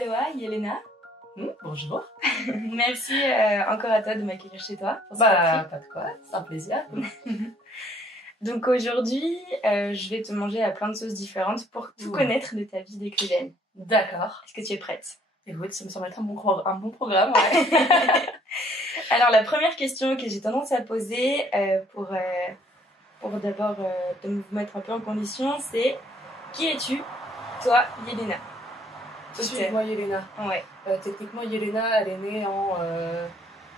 Aloha, Yelena. Bonjour. Merci encore à toi de m'accueillir chez toi. Pas de quoi, c'est un plaisir. Donc aujourd'hui, je vais te manger à plein de sauces différentes pour tout connaître de ta vie d'écrivaine. D'accord. Est-ce que tu es prête? Écoute, ça me semble être un bon programme. Ouais. Alors la première question que j'ai tendance à poser pour d'abord de me mettre un peu en condition, c'est qui es-tu, toi, Yelena? Je suis moi, Yelena. Ouais. Techniquement, Yelena, elle est née en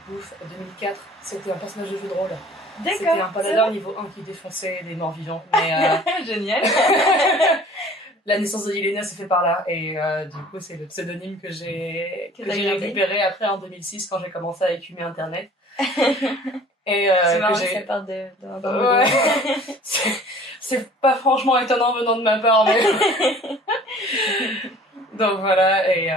2004. C'était un personnage de jeu de rôle. D'accord. C'était un paladin niveau 1 qui défonçait les morts vivants. Mais, Génial. La naissance de Yelena s'est fait par là. Et du coup, c'est le pseudonyme que j'ai récupéré après en 2006 quand j'ai commencé à écumer Internet. Et c'est marrant que ça part d'un ouais. C'est pas franchement étonnant venant de ma part, mais... Donc voilà, et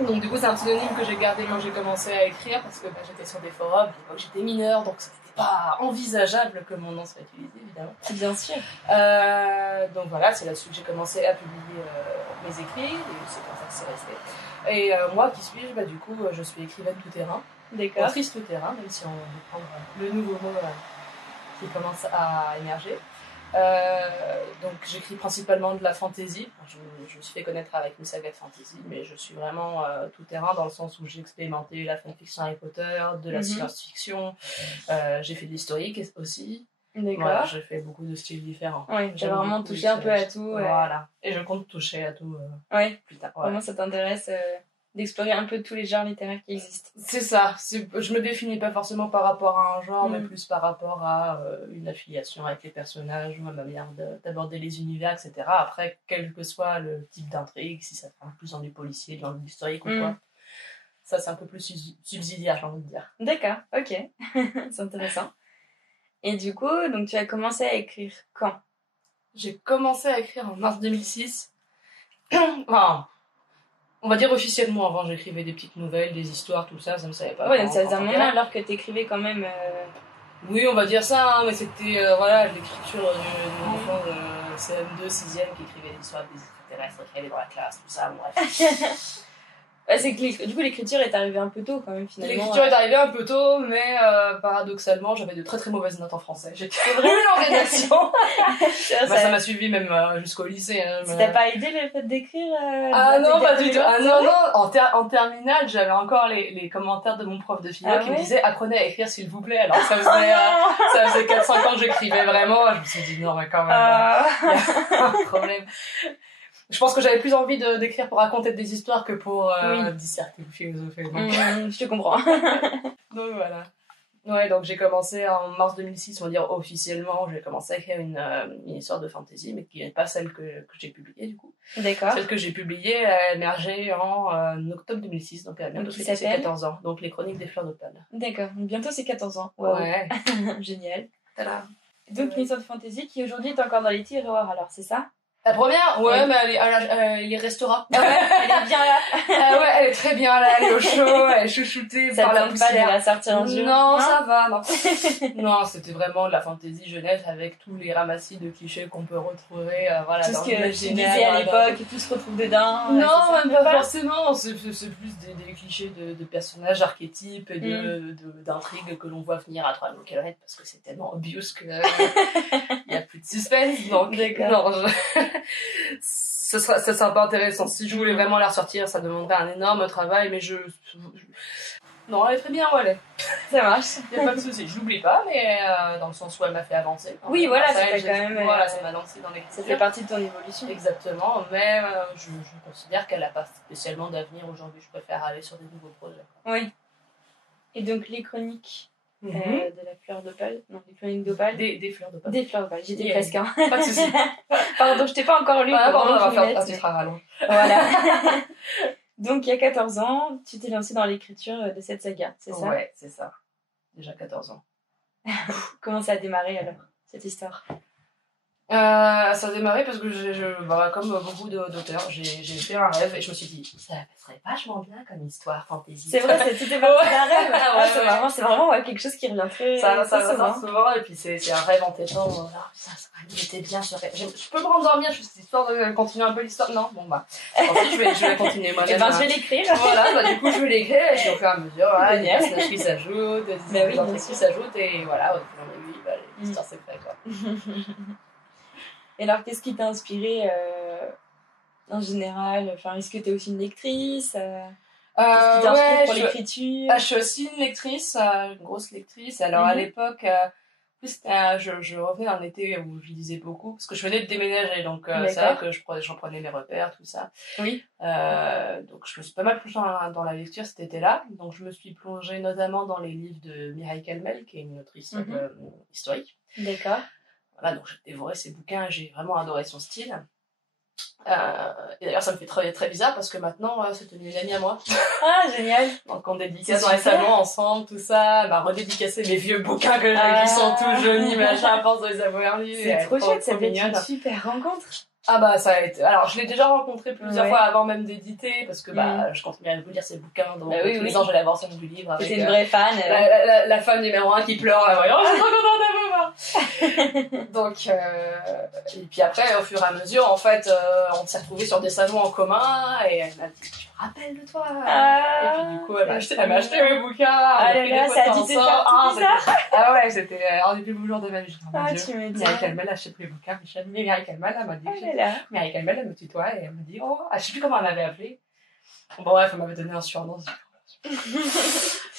donc du coup c'est un pseudonyme que j'ai gardé quand j'ai commencé à écrire parce que j'étais sur des forums, à l'époque j'étais mineure, donc c'était pas envisageable que mon nom soit utilisé, évidemment. Bien sûr. Donc voilà, c'est là-dessus que j'ai commencé à publier mes écrits, et c'est comme ça que c'est resté. Et moi, qui suis-je? Du coup, je suis écrivaine tout-terrain. D'accord. Autrice tout-terrain, même si on veut prendre le nouveau mot qui commence à émerger. Donc j'écris principalement de la fantasy. Je me suis fait connaître avec une saga de fantasy, mais je suis vraiment tout terrain dans le sens où j'ai expérimenté la fanfiction Harry Potter, de la science-fiction, j'ai fait de l'historique aussi. D'accord. Voilà, j'ai fait beaucoup de styles différents. Oui, j'ai vraiment touché un peu à tout. Voilà, et je compte toucher à tout plus tard. Ouais. Vraiment, ça t'intéresse d'explorer un peu tous les genres littéraires qui existent. C'est ça, je me définis pas forcément par rapport à un genre, mais plus par rapport à une affiliation avec les personnages ou à ma manière d'aborder les univers, etc. Après, quel que soit le type d'intrigue, si ça fait plus dans du policier, dans l'historique ou quoi, ça c'est un peu plus subsidiaire, j'ai envie de dire. D'accord, ok. C'est intéressant. Et du coup, donc tu as commencé à écrire quand? J'ai commencé à écrire en mars 2006. Enfin, on va dire officiellement, avant j'écrivais des petites nouvelles, des histoires, tout ça, ça me savait pas. Ouais, donc ça faisait un moment alors que t'écrivais quand même... Oui, on va dire ça, hein, mais c'était voilà, l'écriture d'une enfant de CM2, 6ème qui écrivait des histoires des extraterrestres qui allaient dans la classe, tout ça, bref. C'est que du coup l'écriture est arrivée un peu tôt quand même finalement. L'écriture est arrivée un peu tôt, mais paradoxalement j'avais de très très mauvaises notes en français. J'étais vraiment en rédaction. Ça m'a suivi même jusqu'au lycée. Hein, ça t'a pas aidé le fait d'écrire Ah non, pas du tout. Ah non, en terminale j'avais encore les commentaires de mon prof de philo qui me disait apprenez à écrire s'il vous plaît. Alors ça faisait 4-5 ans que j'écrivais vraiment. Je me suis dit non mais quand même, il y a un problème. Je pense que j'avais plus envie d'écrire pour raconter des histoires que pour disserter ou philosopher. Je te comprends. Donc voilà. Ouais, donc j'ai commencé en mars 2006, on va dire officiellement, j'ai commencé à écrire une histoire de fantasy, mais qui n'est pas celle que j'ai publiée du coup. D'accord. Celle que j'ai publiée a émergé en octobre 2006, donc elle a bientôt fait 14 ans. Donc les Chroniques des Fleurs d'Opale. D'accord, bientôt c'est 14 ans. Wow. Ouais. Génial. Tada. Donc une histoire de fantasy qui aujourd'hui est encore dans les tiroirs alors, c'est ça? La première, ouais, mais elle y restera. Ah ouais, elle est bien là. Ouais, elle est très bien là, elle est au chaud, elle est chouchoutée par la poussière. Ça tente pas de la sortir un jour? Non, ça va, non. Non, c'était vraiment de la fantasy jeunesse avec tous les ramassis de clichés qu'on peut retrouver, voilà, tout ce que tu disais à l'époque et tout se retrouve dedans. Non, même pas forcément, c'est plus des clichés de personnages archétypes et d'intrigues que l'on voit venir à 3000 km parce que c'est tellement obvious que il y a plus de suspense, donc non, ça sera pas intéressant. Si je voulais vraiment la ressortir, ça demanderait un énorme travail, mais non, elle est très bien où elle est. Ça marche. Y a pas de souci. Je l'oublie pas, mais dans le sens où elle m'a fait avancer. Oui, voilà, ça fait quand même. Voilà, ça m'a lancé dans l'écriture. Ça fait partie de ton évolution. Exactement, mais je considère qu'elle a pas spécialement d'avenir aujourd'hui. Je préfère aller sur des nouveaux projets. Oui. Et donc les chroniques de la fleur d'opale, non, les chroniques d'opale. Des fleurs d'opale. Des fleurs d'opale, j'étais presque. Hein. Pas de souci. Pardon, je t'ai pas encore lu. Pardon, on va faire un titre à rallonge. Voilà. Donc, il y a 14 ans, tu t'es lancée dans l'écriture de cette saga, c'est ça? Ouais, c'est ça. Déjà 14 ans. Comment ça a démarré alors, cette histoire? Ça a démarré parce que comme beaucoup d'auteurs, j'ai fait un rêve et je me suis dit, ça serait vachement bien comme histoire fantasy. C'est vrai, tout est parti d'un rêve. C'est vraiment quelque chose qui revient très ça souvent. souvent et puis c'est un rêve entêtant. Ça était bien ce rêve. Je peux me rendormir juste histoire de continuer un peu l'histoire. Non, bon bah. En fait, je vais continuer moi-même. Et ben, je vais l'écrire. Voilà, du coup, je vais l'écrire et puis au fur et à mesure, voilà, il y a des personnages qui s'ajoutent, des intrigues qui s'ajoutent et voilà, au fur et à mesure, l'histoire c'est prêt quoi. Et alors, qu'est-ce qui t'a inspiré en général? Enfin, est-ce que t'es aussi une lectrice? Qu'est-ce qui t'inspire pour l'écriture? Je suis aussi une lectrice, une grosse lectrice. Alors à l'époque, je revenais d'un été où je lisais beaucoup, parce que je venais de déménager, donc c'est là que j'en prenais mes repères, tout ça. Oui. Donc je me suis pas mal plongée dans la lecture cet été-là. Donc je me suis plongée notamment dans les livres de Mireille Calmel, qui est une autrice historique. D'accord. Voilà, donc j'ai dévoré ses bouquins et j'ai vraiment adoré son style. Et d'ailleurs, ça me fait très, très bizarre parce que maintenant, c'est devenu une amie à moi. Ah, génial! Donc, on dédicace dans les salons ensemble, tout ça. Elle m'a redédicacé mes vieux bouquins qui sont tout jaunis, machin, à force de les avoir lus. C'est trop chouette, ça fait une super rencontre. Ah bah, ça a été... Alors, je l'ai déjà rencontré plusieurs fois avant même d'éditer, parce que je continue à vous lire ses bouquins, donc tous les ans, j'allais avoir son du livre. C'était une vraie fan. La fan numéro 1 qui pleure, en voyant, je suis trop contente de vous voir. Donc, et puis après, au fur et à mesure, en fait, on s'est retrouvés sur des salons en commun, et elle m'a dit, tu me rappelles de toi? Et puis du coup, elle m'a acheté mes bouquins. Ah là là, ça a dû te faire bizarre. Ah ouais, c'était un des plus beaux jours de ma vie. Ah, tu me dis. Mireille Calmel achète mes bouquins. Mireille Calmel, elle m'a dit Mireille Calmel, elle me tutoie et elle me dit, je sais plus comment elle m'avait appelé. Bon, bref, elle m'avait donné un surnom.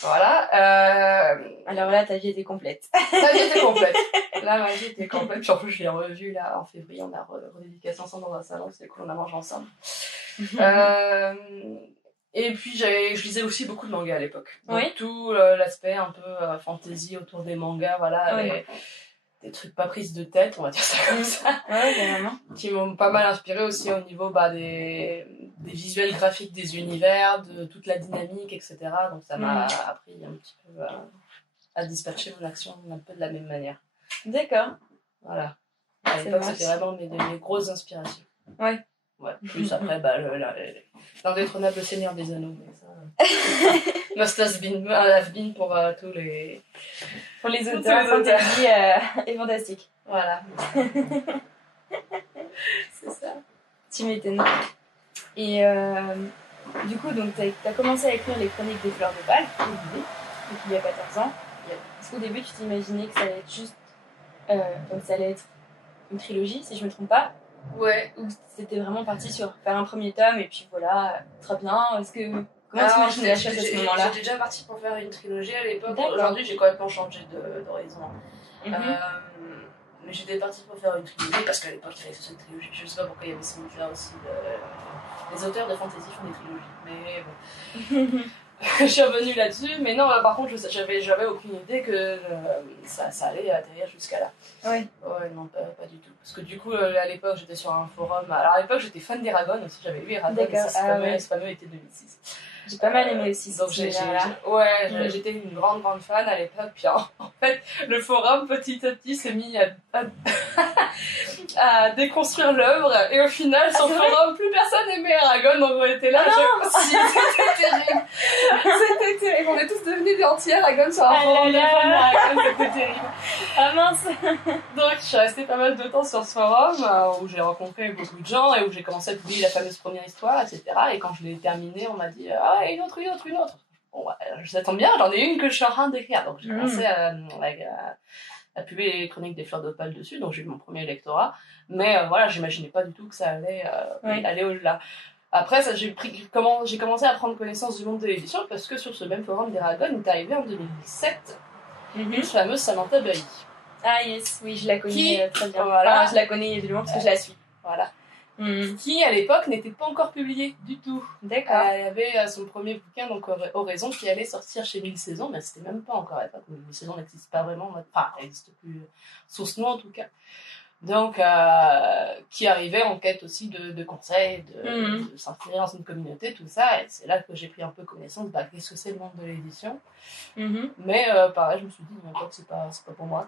Voilà. Alors là, ta vie était complète. Ta vie était complète. Là, ma vie était complète. Puis en plus, je l'ai revue là en février. On a redédicacé ensemble dans un salon. C'était cool, on a mangé ensemble. Et puis, je lisais aussi beaucoup de mangas à l'époque. Donc, tout l'aspect un peu fantasy autour des mangas, voilà. Des trucs pas prises de tête, on va dire ça comme ça. Ouais, vraiment. Qui m'ont pas mal inspiré aussi au niveau des visuels graphiques des univers, de toute la dynamique, etc. Donc ça m'a appris un petit peu à dispatcher mon action un peu de la même manière. D'accord. Voilà. À l'époque, c'était vraiment mes grosses inspirations. Ouais. Plus après, l'indétrônable Seigneur des Anneaux. Must have been pour tous les... Pour les auteurs, fantasy et fantastique. Voilà. C'est ça. Tu m'étonnes. Et du coup, donc, t'as commencé à écrire les chroniques des fleurs d'opale, depuis il y a 14 ans. Est-ce qu'au début, tu t'imaginais que ça allait être juste... donc ça allait être une trilogie, si je me trompe pas? Ouais. Ou c'était vraiment parti sur faire un premier tome, et puis voilà, très bien. Est-ce que... Comment tu imaginais la chose à ce moment-là? J'étais déjà partie pour faire une trilogie à l'époque. Aujourd'hui, j'ai complètement changé d'horizon. Mais j'étais partie pour faire une trilogie parce qu'à l'époque, il fallait que ce soit une trilogie. Je sais pas pourquoi il y avait ce mythe-là aussi. Les auteurs de fantasy font des trilogies. Mais bon. Je suis revenue là-dessus. Mais non, par contre, j'avais aucune idée que ça allait atterrir jusqu'à là. Ouais. Ouais, non, pas du tout. Parce que du coup, à l'époque, j'étais sur un forum. Alors à l'époque, j'étais fan d'Eragon aussi. J'avais lu Eragon. Ce fameux été 2006. J'ai pas mal aimé aussi. Donc j'étais une grande fan à l'époque. Puis en fait, le forum petit à petit s'est mis à déconstruire l'œuvre. Et au final, sur le forum, plus personne n'aimait Eragon. Donc on était là. Si, c'était terrible. C'était terrible. On est tous devenus des anti-Eragon sur un forum de fans d'Eragon. C'était terrible. Ah mince. Donc je suis restée pas mal de temps sur ce forum où j'ai rencontré beaucoup de gens et où j'ai commencé à publier la fameuse première histoire, etc. Et quand je l'ai terminée, on m'a dit une autre. Bon, ça tombe bien, j'en ai une que je suis en train d'écrire. Donc j'ai commencé à publier les chroniques des fleurs d'opale dessus, donc j'ai eu mon premier lectorat. Mais voilà, j'imaginais pas du tout que ça allait aller au-delà. Après, j'ai commencé à prendre connaissance du monde de l'édition parce que sur ce même forum d'Eragon, il est arrivé en 2007 une fameuse Samantha Bailly. Ah yes, oui, je la connais très bien. Voilà. Enfin, je la connais évidemment parce que je la suis. Voilà. Qui à l'époque n'était pas encore publié du tout. D'accord. Elle avait son premier bouquin, donc Oraison, qui allait sortir chez 1000 saisons, mais c'était même pas encore à l'époque. 1000 saisons n'existe pas vraiment, enfin, elle n'existe plus sous ce nom en tout cas. Donc, qui arrivait en quête aussi de conseils, de s'insérer dans une communauté, tout ça. Et c'est là que j'ai pris un peu connaissance, qu'est-ce que c'est le monde de l'édition. Mais pareil, je me suis dit, c'est pas pour moi.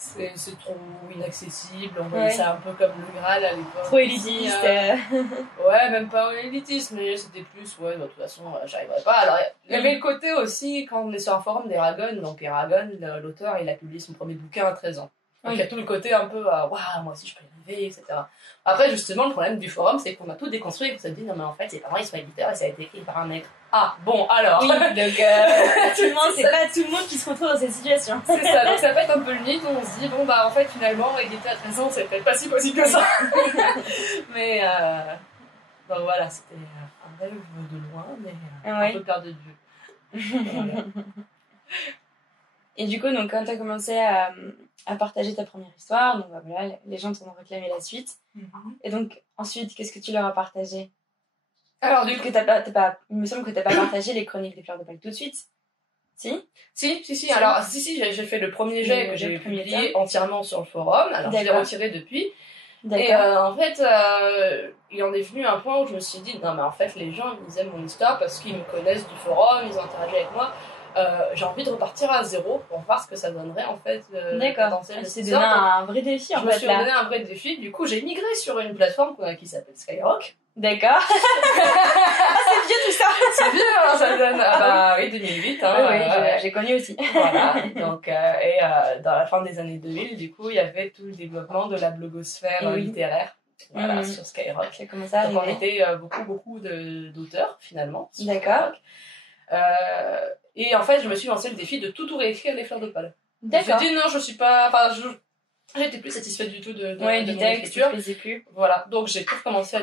c'est trop inaccessible, on voyait ça un peu comme le Graal à l'époque. Trop élitiste. Ouais, même pas élitiste, mais c'était plus, de toute façon, j'arriverai pas. Alors, il y avait le côté aussi, quand on est sur un forum d'Eragon, donc Eragon, l'auteur, il a publié son premier bouquin à 13 ans. Donc il y a tout le côté un peu, waouh, moi aussi je peux y arriver, etc. Après, justement, le problème du forum, c'est qu'on a tout déconstruit et qu'on s'est dit, non, mais en fait, ses parents, ils sont éditeurs et ça a été écrit par un mec. Ah, bon, alors. Oui, donc, tout le monde, c'est pas tout le monde qui se retrouve dans cette situation. C'est ça, donc ça peut être un peu le mythe, on se dit, bon, bah, en fait, finalement, éditer à 13 ans, c'est peut-être pas si possible que ça. Mais, donc voilà, c'était un rêve de loin, mais un peu perdu de vue. Voilà. Et du coup, donc, quand tu as commencé à partager ta première histoire, donc voilà, les gens t'en ont réclamé la suite. Et donc, ensuite, qu'est-ce que tu leur as partagé? Alors, du coup, il me semble que tu n'as pas partagé les chroniques des fleurs de Pâques tout de suite. Si. Alors, j'ai fait le premier jet que j'ai publié entièrement sur le forum. Alors, je l'ai retiré depuis. Et en fait, il en est venu un point où je me suis dit, non, mais en fait, les gens, ils aiment mon histoire parce qu'ils me connaissent du forum, ils ont interagi avec moi. J'ai envie de repartir à zéro pour voir ce que ça donnerait en fait. D'accord. C'est donné un vrai défi en fait. Je me suis donné un vrai défi. Du coup, j'ai migré sur une plateforme qui s'appelle Skyrock. D'accord. C'est vieux tout ça. C'est vieux, hein, ça donne. Ah bah oui, 2008. Hein, j'ai connu aussi. Voilà. Donc, dans la fin des années 2000, du coup, il y avait tout le développement de la blogosphère littéraire. Voilà, sur Skyrock. C'est comme ça. Donc, on était beaucoup d'auteurs finalement. D'accord. Et en fait, je me suis lancé le défi de tout réécrire les fleurs d'opale. D'accord. J'ai dit non, je suis pas. Enfin, j'étais plus satisfaite du tout de du mon texte, écriture. Plus. Voilà, donc j'ai tout recommencé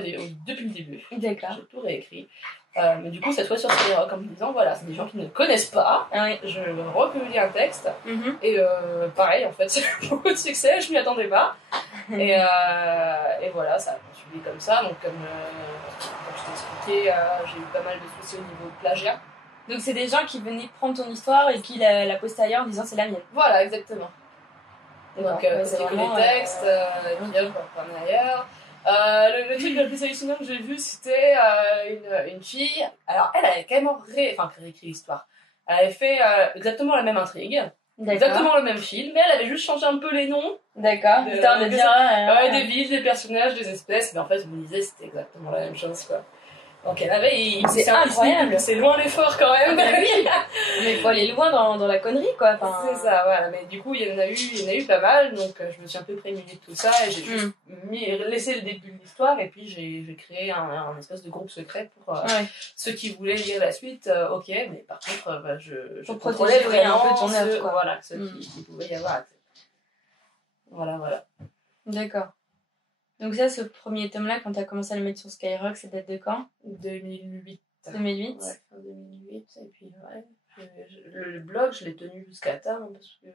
depuis le début. D'accord. J'ai tout réécrit. Mais du coup, cette fois sur Skyrock, en me disant voilà, c'est des gens qui ne connaissent pas. Je republie un texte. Et pareil, en fait, c'est beaucoup de succès, je m'y attendais pas. Et voilà, ça a continué comme ça. Donc, comme je t'ai expliqué, j'ai eu pas mal de soucis au niveau de plagiat. Donc c'est des gens qui venaient prendre ton histoire et qui la postaient ailleurs en disant c'est la mienne. Voilà, exactement. Donc c'est que les textes, et puis on peut en ailleurs. Le truc le plus hallucinant que j'ai vu, c'était une fille. Alors elle avait quand même réécrit l'histoire. Elle avait fait exactement la même intrigue. Exactement le même film, mais elle avait juste changé un peu les noms. D'accord. Histoire de dire des villes, des personnages, des espèces, mais en fait je me disais c'était exactement la même chose quoi. Donc elle avait, c'est incroyable. C'est loin l'effort quand même. Oui. Mais il faut aller loin dans la connerie quoi. Enfin... C'est ça, voilà. Mais du coup il y en a eu pas mal, donc je me suis un peu prémunée de tout ça et j'ai juste laissé le début de l'histoire et puis j'ai créé un espèce de groupe secret pour ceux qui voulaient lire la suite. Ok, mais par contre je contrôlais vraiment un peu ton œuvre quoi. Voilà, ceux qui pouvaient y avoir accès. Voilà. D'accord. Donc ça, ce premier tome-là, quand tu as commencé à le mettre sur Skyrock, ça date de quand? 2008. 2008 ouais, fin 2008. Et puis, le blog, je l'ai tenu jusqu'à tard, parce que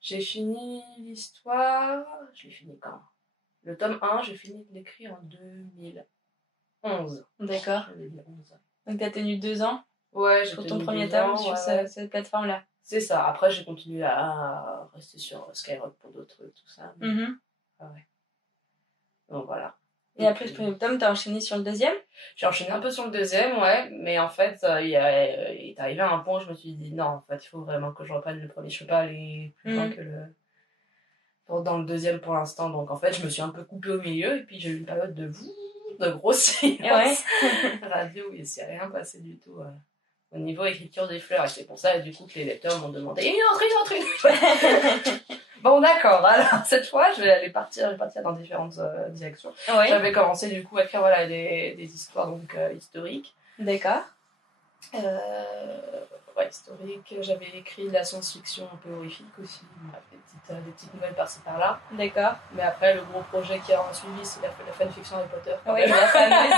j'ai fini l'histoire... Je l'ai fini quand? Le tome 1, j'ai fini de l'écrire en 2011. D'accord. Donc tu as tenu 2 ans? Ouais, j'ai pour tenu ton premier 2 ans, tome sur cette plateforme-là? C'est ça. Après, j'ai continué à rester sur Skyrock pour d'autres trucs, tout ça. Mais... ouais. Donc voilà. Et après ce premier tome, t'as enchaîné sur le deuxième? J'ai enchaîné un peu sur le deuxième, ouais, mais en fait, il est arrivé à un point où je me suis dit non, en fait, il faut vraiment que je reprenne le premier. Je peux pas aller plus loin que dans le deuxième pour l'instant. Donc en fait, je me suis un peu coupée au milieu et puis j'ai eu une période de gros silence. Radio où il ne s'est rien passé du tout au niveau écriture des fleurs. Et c'est pour ça, du coup, que les lecteurs m'ont demandé une autre. Bon, d'accord. Alors, cette fois, je vais partir dans différentes directions. Ouais. J'avais commencé, du coup, à écrire des histoires donc, historiques. D'accord. Historique. J'avais écrit de la science-fiction un peu horrifique aussi. Des petites nouvelles par-ci par-là. D'accord. Mais après, le gros projet qui a suivi, c'est la fanfiction Harry Potter. Oui, la fameuse.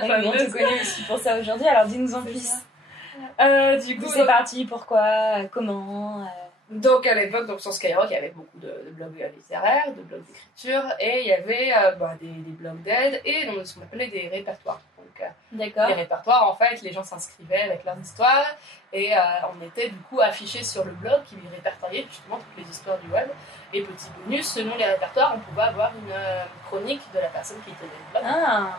fameuse. On te connaît aussi pour ça aujourd'hui. Alors, dis-nous en plus. Du coup, c'est parti, pourquoi, comment Donc à l'époque, sur Skyrock, il y avait beaucoup de blogs littéraires, de blogs d'écriture, et il y avait des blogs d'aide et donc, ce qu'on appelait des répertoires. Donc, d'accord. Les répertoires, en fait, les gens s'inscrivaient avec leurs histoires et on était du coup affichés sur le blog qui répertoriait justement toutes les histoires du web. Et petit bonus, selon les répertoires, on pouvait avoir une chronique de la personne qui tenait le blog. Ah.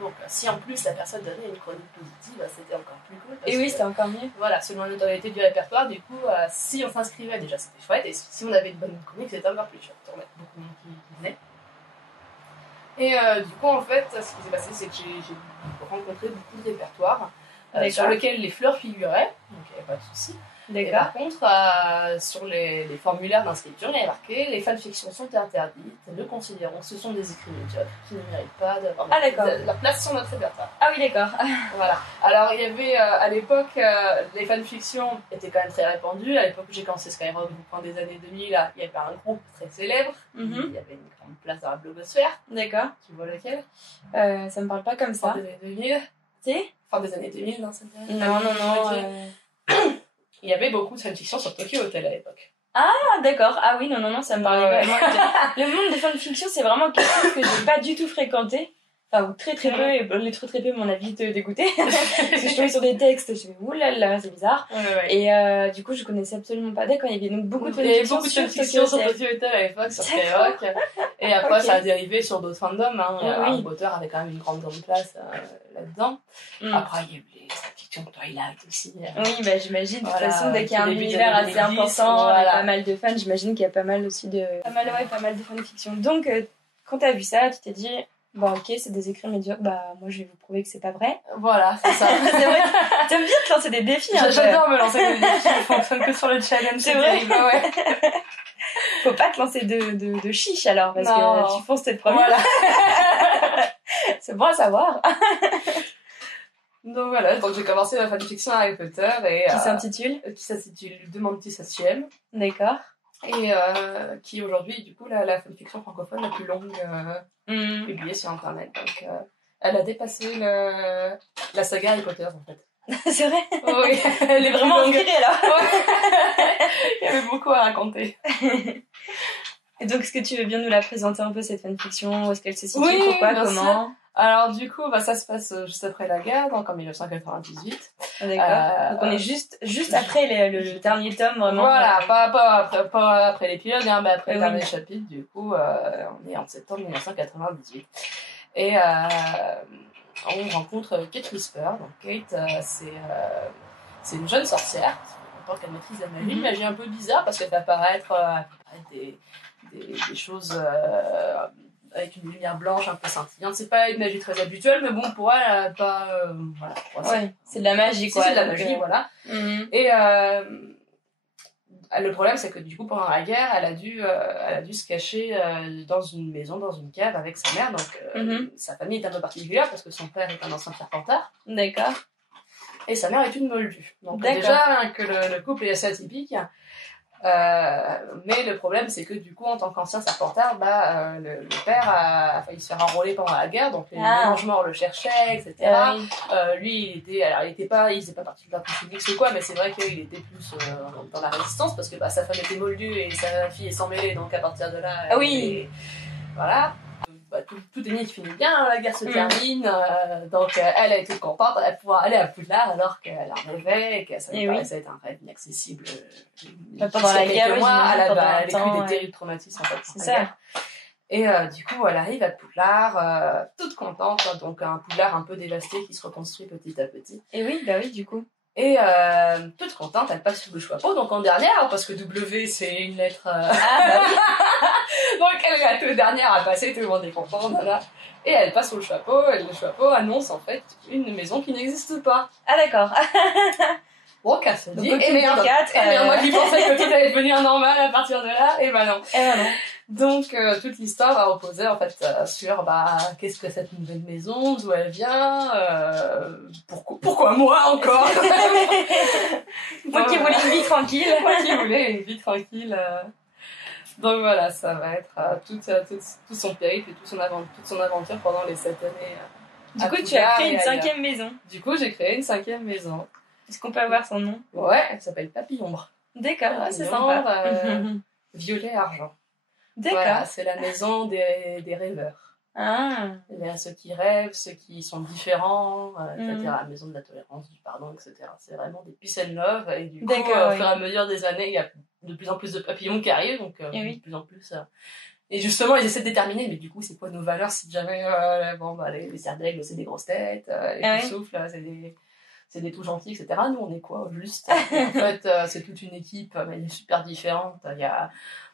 Donc si en plus la personne donnait une chronique positive, c'était encore plus cool. Et oui, c'était encore mieux. Voilà, selon la notoriété du répertoire, du coup, si on s'inscrivait, déjà c'était chouette, et si on avait une bonne chronique, c'était encore plus chouette. On avait beaucoup de monde qui venait. Et du coup, en fait, ce qui s'est passé, c'est que j'ai rencontré beaucoup de répertoires sur lesquels les fleurs figuraient, donc il n'y avait pas de souci. Et par contre, sur les formulaires d'inscription, il y avait marqué les fanfictions sont interdites, nous considérons que ce sont des écrits médiocres qui ne méritent pas d'avoir leur place sur notre répertoire. Ah oui, d'accord. Voilà. Alors, il y avait à l'époque, les fanfictions étaient quand même très répandues. À l'époque où j'ai commencé Skyrock, au des années 2000, il y avait un groupe très célèbre. Il y avait une grande place dans la blogosphère. D'accord. Tu vois lequel? Ça me parle pas comme ça. Fin des années 2000. Si? Fin des années 2000, non, ça me dit rien. Non. Il y avait beaucoup de fanfictions sur Tokyo Hotel à l'époque. Ah, d'accord. Ah oui, non, ça me parlait pas. Moi, le monde des fanfictions, c'est vraiment quelque chose que j'ai pas du tout fréquenté. Enfin, ou très peu, et les très peu m'en a vite dégoûté. Parce que je tombais sur des textes, je me suis oulala, c'est bizarre. Et du coup, je connaissais absolument pas. D'accord, il y avait donc beaucoup de fanfictions sur Tokyo Hotel à l'époque, sur Skyrock. Et après, ça a dérivé sur d'autres fandoms. Harry Potter avait quand même une grande place là-dedans. Après, il y a eu les fanfictions Twilight aussi. Oui, bah j'imagine. De toute façon, dès qu'il y a un univers assez important, avec pas mal de fans, j'imagine qu'il y a pas mal aussi de... Pas mal de fanfictions. Donc, quand t'as vu ça, tu t'es dit... Bon, ok, c'est des écrits médiocres, bah moi je vais vous prouver que c'est pas vrai. Voilà, c'est ça. C'est vrai, t'aimes bien te lancer des défis. J'adore me lancer des défis, je fonctionne que sur le challenge. C'est vrai. Faut pas te lancer de chiche alors, parce que tu fonces tête première. Voilà. C'est bon à savoir. Donc voilà, donc j'ai commencé ma fanfiction Harry Potter et... Qui s'intitule Demantis-Asiem. D'accord. Et qui aujourd'hui, du coup, la fanfiction francophone la plus longue publiée sur internet. Donc elle a dépassé la saga Harry Potter en fait. C'est vrai? Oui. Elle est vraiment inspirée alors. Ouais. Il y avait beaucoup à raconter. Et donc, est-ce que tu veux bien nous la présenter un peu cette fanfiction? Où est-ce qu'elle se situe? Pourquoi? Comment? Alors du coup, ça se passe juste après la guerre, donc en 1998. D'accord. Donc on est juste après le dernier tome, vraiment. Voilà, pas après l'épilogue, mais après le dernier chapitre, du coup, on est en septembre 1998. Et on rencontre Kate Whisper. Donc Kate, c'est une jeune sorcière, en tant qu'elle maîtrise la magie. Une magie un peu bizarre, parce qu'elle va apparaître des choses... avec une lumière blanche un peu scintillante. C'est pas une magie très habituelle, mais bon, pour elle, pas... voilà. C'est de la magie, quoi. C'est de la magie, voilà. Et le problème, c'est que du coup, pendant la guerre, elle a dû se cacher dans une maison, dans une cave avec sa mère. Donc, sa famille est un peu particulière, parce que son père est un ancien serpentard. D'accord. Et sa mère est une moldue. Donc déjà, que le couple est assez atypique. Mais le problème, c'est que du coup, en tant qu'ancien serpentard, le père a failli se faire enrôler pendant la guerre, donc les mélangements le cherchaient, etc. Lui, il faisait pas partie de la Phoenix ou quoi, mais c'est vrai qu'il était plus dans la résistance, parce que sa femme était moldue et sa fille est sans mêlée, donc à partir de là, voilà. Tout est mis, finit bien, la guerre se termine, donc elle est toute contente, elle va pouvoir aller à Poudlard alors qu'elle en rêvait et que ça lui paraissait être un rêve inaccessible. Pendant la guerre, elle a vécu des terribles traumatismes en fait. C'est ça. Et du coup, elle arrive à Poudlard, toute contente, donc un Poudlard un peu dévasté qui se reconstruit petit à petit. Et oui, du coup. Et toute contente, elle passe sur le choix donc en dernière, parce que W c'est une lettre... Donc elle est la toute dernière à passer, tout le monde est content, voilà. Et elle passe au chapeau, et le chapeau annonce en fait une maison qui n'existe pas. Ah d'accord. Bon, qu'elle se dit, et merde, moi qui pensais que tout allait devenir normal à partir de là, et non. Donc toute l'histoire va reposer en fait sur qu'est-ce que cette nouvelle maison, d'où elle vient, pourquoi moi encore. Moi qui voulais une vie tranquille. Moi qui voulais une vie tranquille. Donc voilà, ça va être tout son périple et toute son aventure pendant les 7 années. Du coup, tu as créé une 5e maison. Du coup, j'ai créé une 5e maison. Est-ce qu'on peut avoir son nom? Ouais, elle s'appelle Papillombre. D'accord, c'est sympa. Violet argent. D'accord. Voilà, c'est la maison des rêveurs. Ah. Ceux qui rêvent, ceux qui sont différents, etc. La maison de la tolérance, du pardon, etc. C'est vraiment des peace and love. Et du coup, au fur et à mesure des années, il y a de plus en plus de papillons qui arrivent, donc de plus en plus Et justement, ils essaient de déterminer, mais du coup, c'est quoi nos valeurs si jamais, les cerfs d'aigle, c'est des grosses têtes, les souffles, c'est des tout gentils, etc. Nous, on est quoi, juste? Et en fait, c'est toute une équipe, mais super différente. Il y a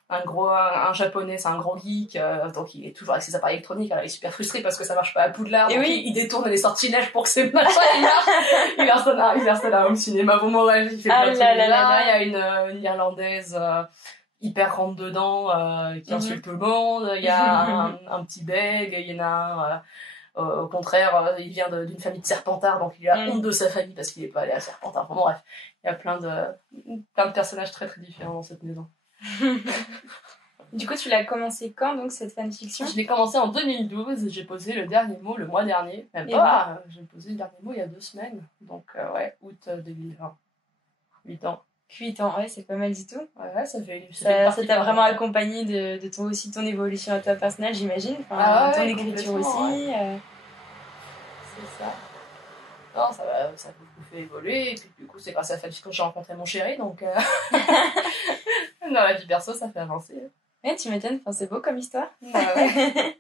un japonais, c'est un grand geek, donc il est toujours avec ses appareils électroniques, alors il est super frustré parce que ça marche pas à Poudlard, donc il détourne les sortilèges pour que ces machins marchent. Il installe un home cinéma pour Morel, il fait plein de trucs là. Il y a une Irlandaise, hyper rentre dedans, qui insulte tout le monde. Il y a un petit bègue, il y en a un, au contraire, il vient d'une famille de Serpentards, donc il a honte de sa famille parce qu'il est pas allé à Serpentard. Enfin, bon, bref, il y a plein de personnages très très différents dans cette maison. Du coup, tu l'as commencé quand, donc, cette fanfiction? Je l'ai commencé en 2012, j'ai posé le dernier mot le mois dernier. Même pas, j'ai posé le dernier mot il y a 2 semaines. Donc, août 2020. 8 ans. 8 ans, ouais, c'est pas mal du tout. Ouais, ça t'a vraiment accompagné de ton évolution à toi personnelle, j'imagine. Enfin, ton écriture aussi. Ouais. C'est ça. Non, ça a beaucoup fait évoluer. Et puis, du coup, c'est grâce à la fanfiction que j'ai rencontré mon chéri. Donc, dans la vie perso, ça fait avancer. Ouais, tu m'étonnes. Enfin, c'est beau comme histoire. Ouais.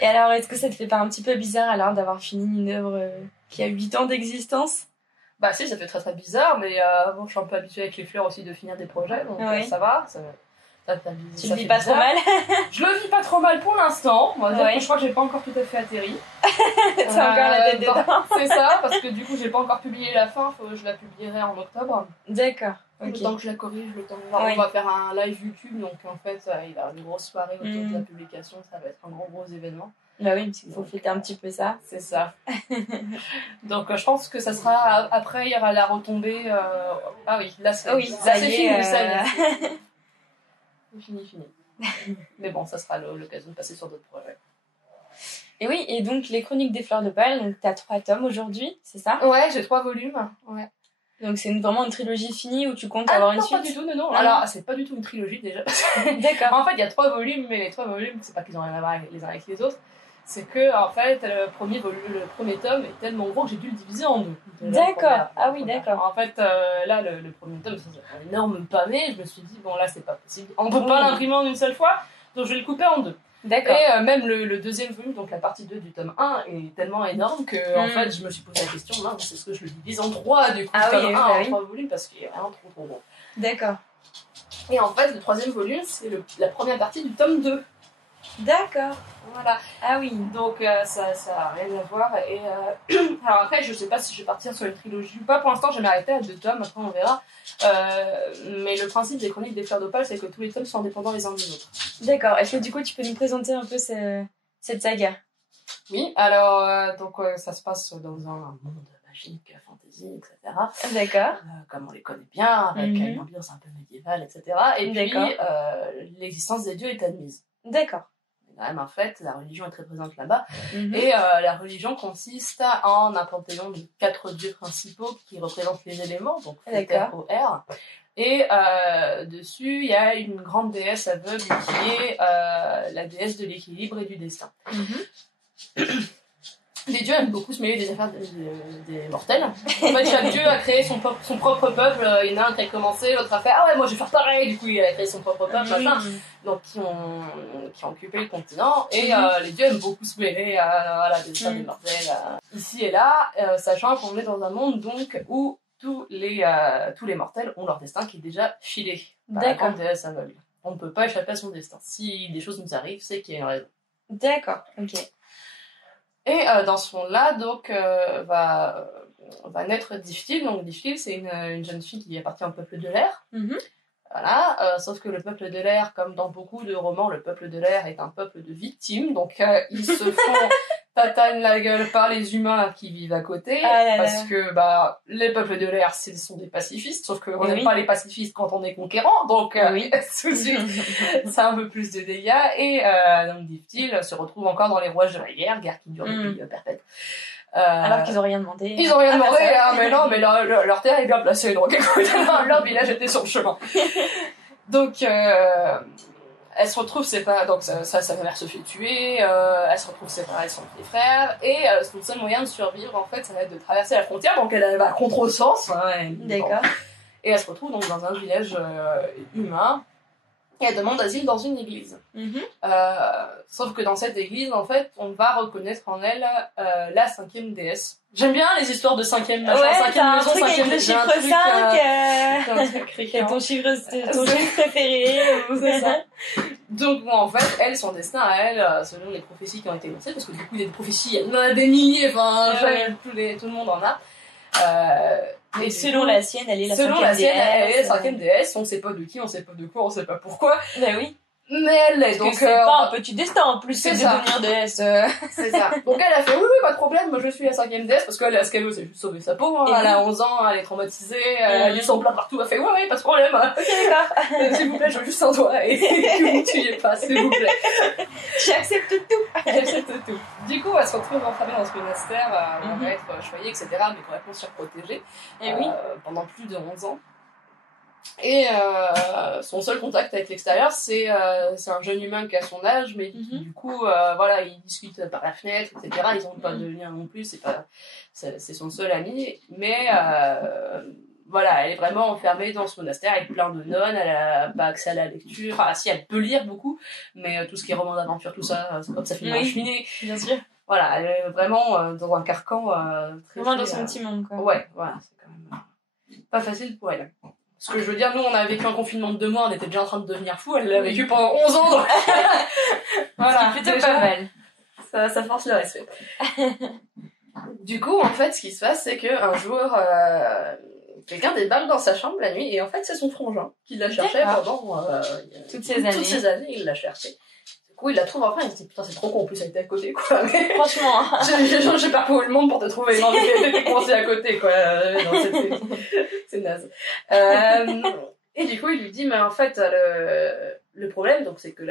Et alors, est-ce que ça te fait pas un petit peu bizarre alors d'avoir fini une œuvre qui a 8 ans d'existence? Bah si, ça fait très très bizarre, mais bon, je suis un peu habituée avec les fleurs aussi de finir des projets, donc ça va. Tu le vis pas trop mal? Je le vis pas trop mal pour l'instant. On va dire que je crois que j'ai pas encore tout à fait atterri. T'as encore la tête dedans. C'est ça, parce que du coup j'ai pas encore publié la fin, je la publierai en octobre. D'accord. Le temps que je la corrige, on va faire un live YouTube, donc en fait il va y avoir une grosse soirée autour de la publication, ça va être un gros événement. Bah oui, parce qu'il faut fêter un petit peu ça. C'est ça. Donc je pense que ça sera, après il y aura la retombée, ah oui, là c'est fini, ça c'est fini. Mais bon, ça sera l'occasion de passer sur d'autres projets. Et oui, et donc les Chroniques des Fleurs d'Opale, donc t'as 3 tomes aujourd'hui, c'est ça? Ouais, j'ai 3 volumes, ouais. Donc c'est vraiment une trilogie finie où tu comptes avoir une suite? Pas du tout, non. Alors, c'est pas du tout une trilogie déjà. D'accord. En fait, il y a 3 volumes, mais les 3 volumes, c'est pas qu'ils ont rien à voir les uns avec les autres. C'est que, en fait, le premier tome est tellement gros que j'ai dû le diviser en 2. D'accord. Oui, d'accord. En fait, là, le premier tome, c'est un énorme pavé. Je me suis dit, bon, là, c'est pas possible. On peut pas l'imprimer en une seule fois, donc je vais le couper en 2. D'accord. Et même le deuxième volume, donc la partie 2 du tome 1, est tellement énorme que, en fait, je me suis posé la question, est-ce que je le divise en 3, du coup, tome 1 en 3 volumes, parce qu'il est vraiment trop gros. D'accord. Et en fait, le troisième volume, c'est la première partie du tome 2. D'accord. Voilà. Ah oui. Donc ça a rien à voir. Et alors après, je sais pas si je vais partir sur une trilogie ou pas. Pour l'instant, je vais m'arrêter à 2 tomes. Après, on verra. Mais le principe des Chroniques des Fleurs d'Opale, c'est que tous les tomes sont indépendants les uns des autres. D'accord. Est-ce que du coup, tu peux nous présenter un peu cette saga? Oui. Alors ça se passe dans un monde magique, fantasy, etc. D'accord. Comme on les connaît bien, avec une ambiance un peu médiévale, etc. Et puis l'existence des dieux est admise. D'accord. Même en fait, la religion est très présente là-bas. Et la religion consiste en un panthéon de 4 dieux principaux qui représentent les éléments, donc terre, eau, air. Et dessus, il y a une grande déesse aveugle qui est la déesse de l'équilibre et du destin. Les dieux aiment beaucoup se mêler des affaires des mortels. En fait, chaque dieu a créé son propre peuple. Il y en a un qui a commencé, l'autre a fait ah ouais, moi je vais faire pareil. Du coup, il a créé son propre peuple, machin. Donc, qui ont occupé le continent. Et les dieux aiment beaucoup se mêler à la destin des mortels, ici et là, sachant qu'on est dans un monde donc où tous les mortels ont leur destin qui est déjà filé par la grande déesse aveugle. On ne peut pas échapper à son destin. Si des choses nous arrivent, c'est qu'il y a une raison. D'accord, ok. Et dans ce monde-là, donc, va naître Diftil. Donc, Diftil, c'est une jeune fille qui appartient au peuple de l'air. Voilà, sauf que le peuple de l'air, comme dans beaucoup de romans, le peuple de l'air est un peuple de victimes. Donc, ils se font tatane la gueule par les humains qui vivent à côté. Parce que, les peuples de l'air, ce sont des pacifistes. Sauf qu'on n'aime pas les pacifistes quand on est conquérant. Donc, tout de suite, c'est un peu plus de dégâts. Et donc, Diftil se retrouve encore dans les rouages de la guerre qui dure depuis perpète. Alors qu'ils ont rien demandé. Ils ont rien demandé, mais non, mais leur terre est bien placée, donc écoute, leur village était sur le chemin. Donc, elle se retrouve séparée, donc sa mère se fait tuer, elle se retrouve séparée de son petit frère, et son seul moyen de survivre, en fait, ça va être de traverser la frontière, donc elle va à contresens. D'accord. Et elle se retrouve donc dans un village humain, et elle demande asile dans une église. Sauf que dans cette église, en fait, on va reconnaître en elle la 5e déesse. J'aime bien les histoires de 5e machin, 5e maison, 5e le chiffre 5, un truc riant. ton chiffre préféré. C'est ça. Donc bon, en fait, elle, son destin à elle, selon les prophéties qui ont été énoncées, parce que du coup, il y a des prophéties, il y en a des milliers, enfin, tout le monde en a. Et selon la sienne, elle est la 5e déesse. Selon la sienne, elle est la 5e déesse, on sait pas de qui, on sait pas de quoi, on sait pas pourquoi. Ben oui. Mais elle l'est, donc c'est pas un petit destin en plus, c'est de devenir déesse. C'est ça. Donc elle a fait oui, pas de problème, moi je suis la 5e déesse, parce qu'elle, ce qu'elle veut, c'est juste sauver sa peau, hein. Elle a 11 ans, elle est traumatisée, elle a du sang plein partout, elle fait ouais, pas de problème. Ok, d'accord. S'il vous plaît, je veux juste un doigt, et que vous ne tuez pas, s'il vous plaît. J'accepte tout. J'accepte tout. Du coup, elle se retrouve enfermée dans ce monastère, où elle va être choyée, etc., mais complètement surprotégée. Et oui. Pendant plus de 11 ans. Et son seul contact avec l'extérieur, c'est un jeune humain qui a son âge, mais qui, du coup, voilà, ils discutent par la fenêtre, etc. Ils n'ont pas de lien non plus, c'est son seul ami. Mais voilà, elle est vraiment enfermée dans ce monastère avec plein de nonnes, elle a pas accès à la lecture. Enfin, si, elle peut lire beaucoup, mais tout ce qui est roman d'aventure, tout ça, c'est comme ça finit dans la cheminée. Bien sûr. Voilà, elle est vraiment dans un carcan très... Vraiment dans son petit monde, quoi. Ouais, voilà, c'est quand même pas facile pour elle. Ce que je veux dire, nous, on a vécu un confinement de 2 mois, on était déjà en train de devenir fou, elle l'a vécu pendant 11 ans, donc... voilà, c'est plutôt pas mal. Ça force le respect. Du coup, en fait, ce qui se passe, c'est qu'un jour, quelqu'un débarque dans sa chambre la nuit, et en fait, c'est son frangin qui l'a cherché pendant toutes ces années. Il l'a cherché. Du coup, il la trouve enfin, il se dit, putain, c'est trop con, en plus, elle était à côté, quoi. Mais... franchement. J'ai parcouru le monde pour te trouver. Non, mais elle était coincée à côté, quoi. Non, c'est naze. Et du coup, il lui dit, mais en fait, le problème, donc, c'est que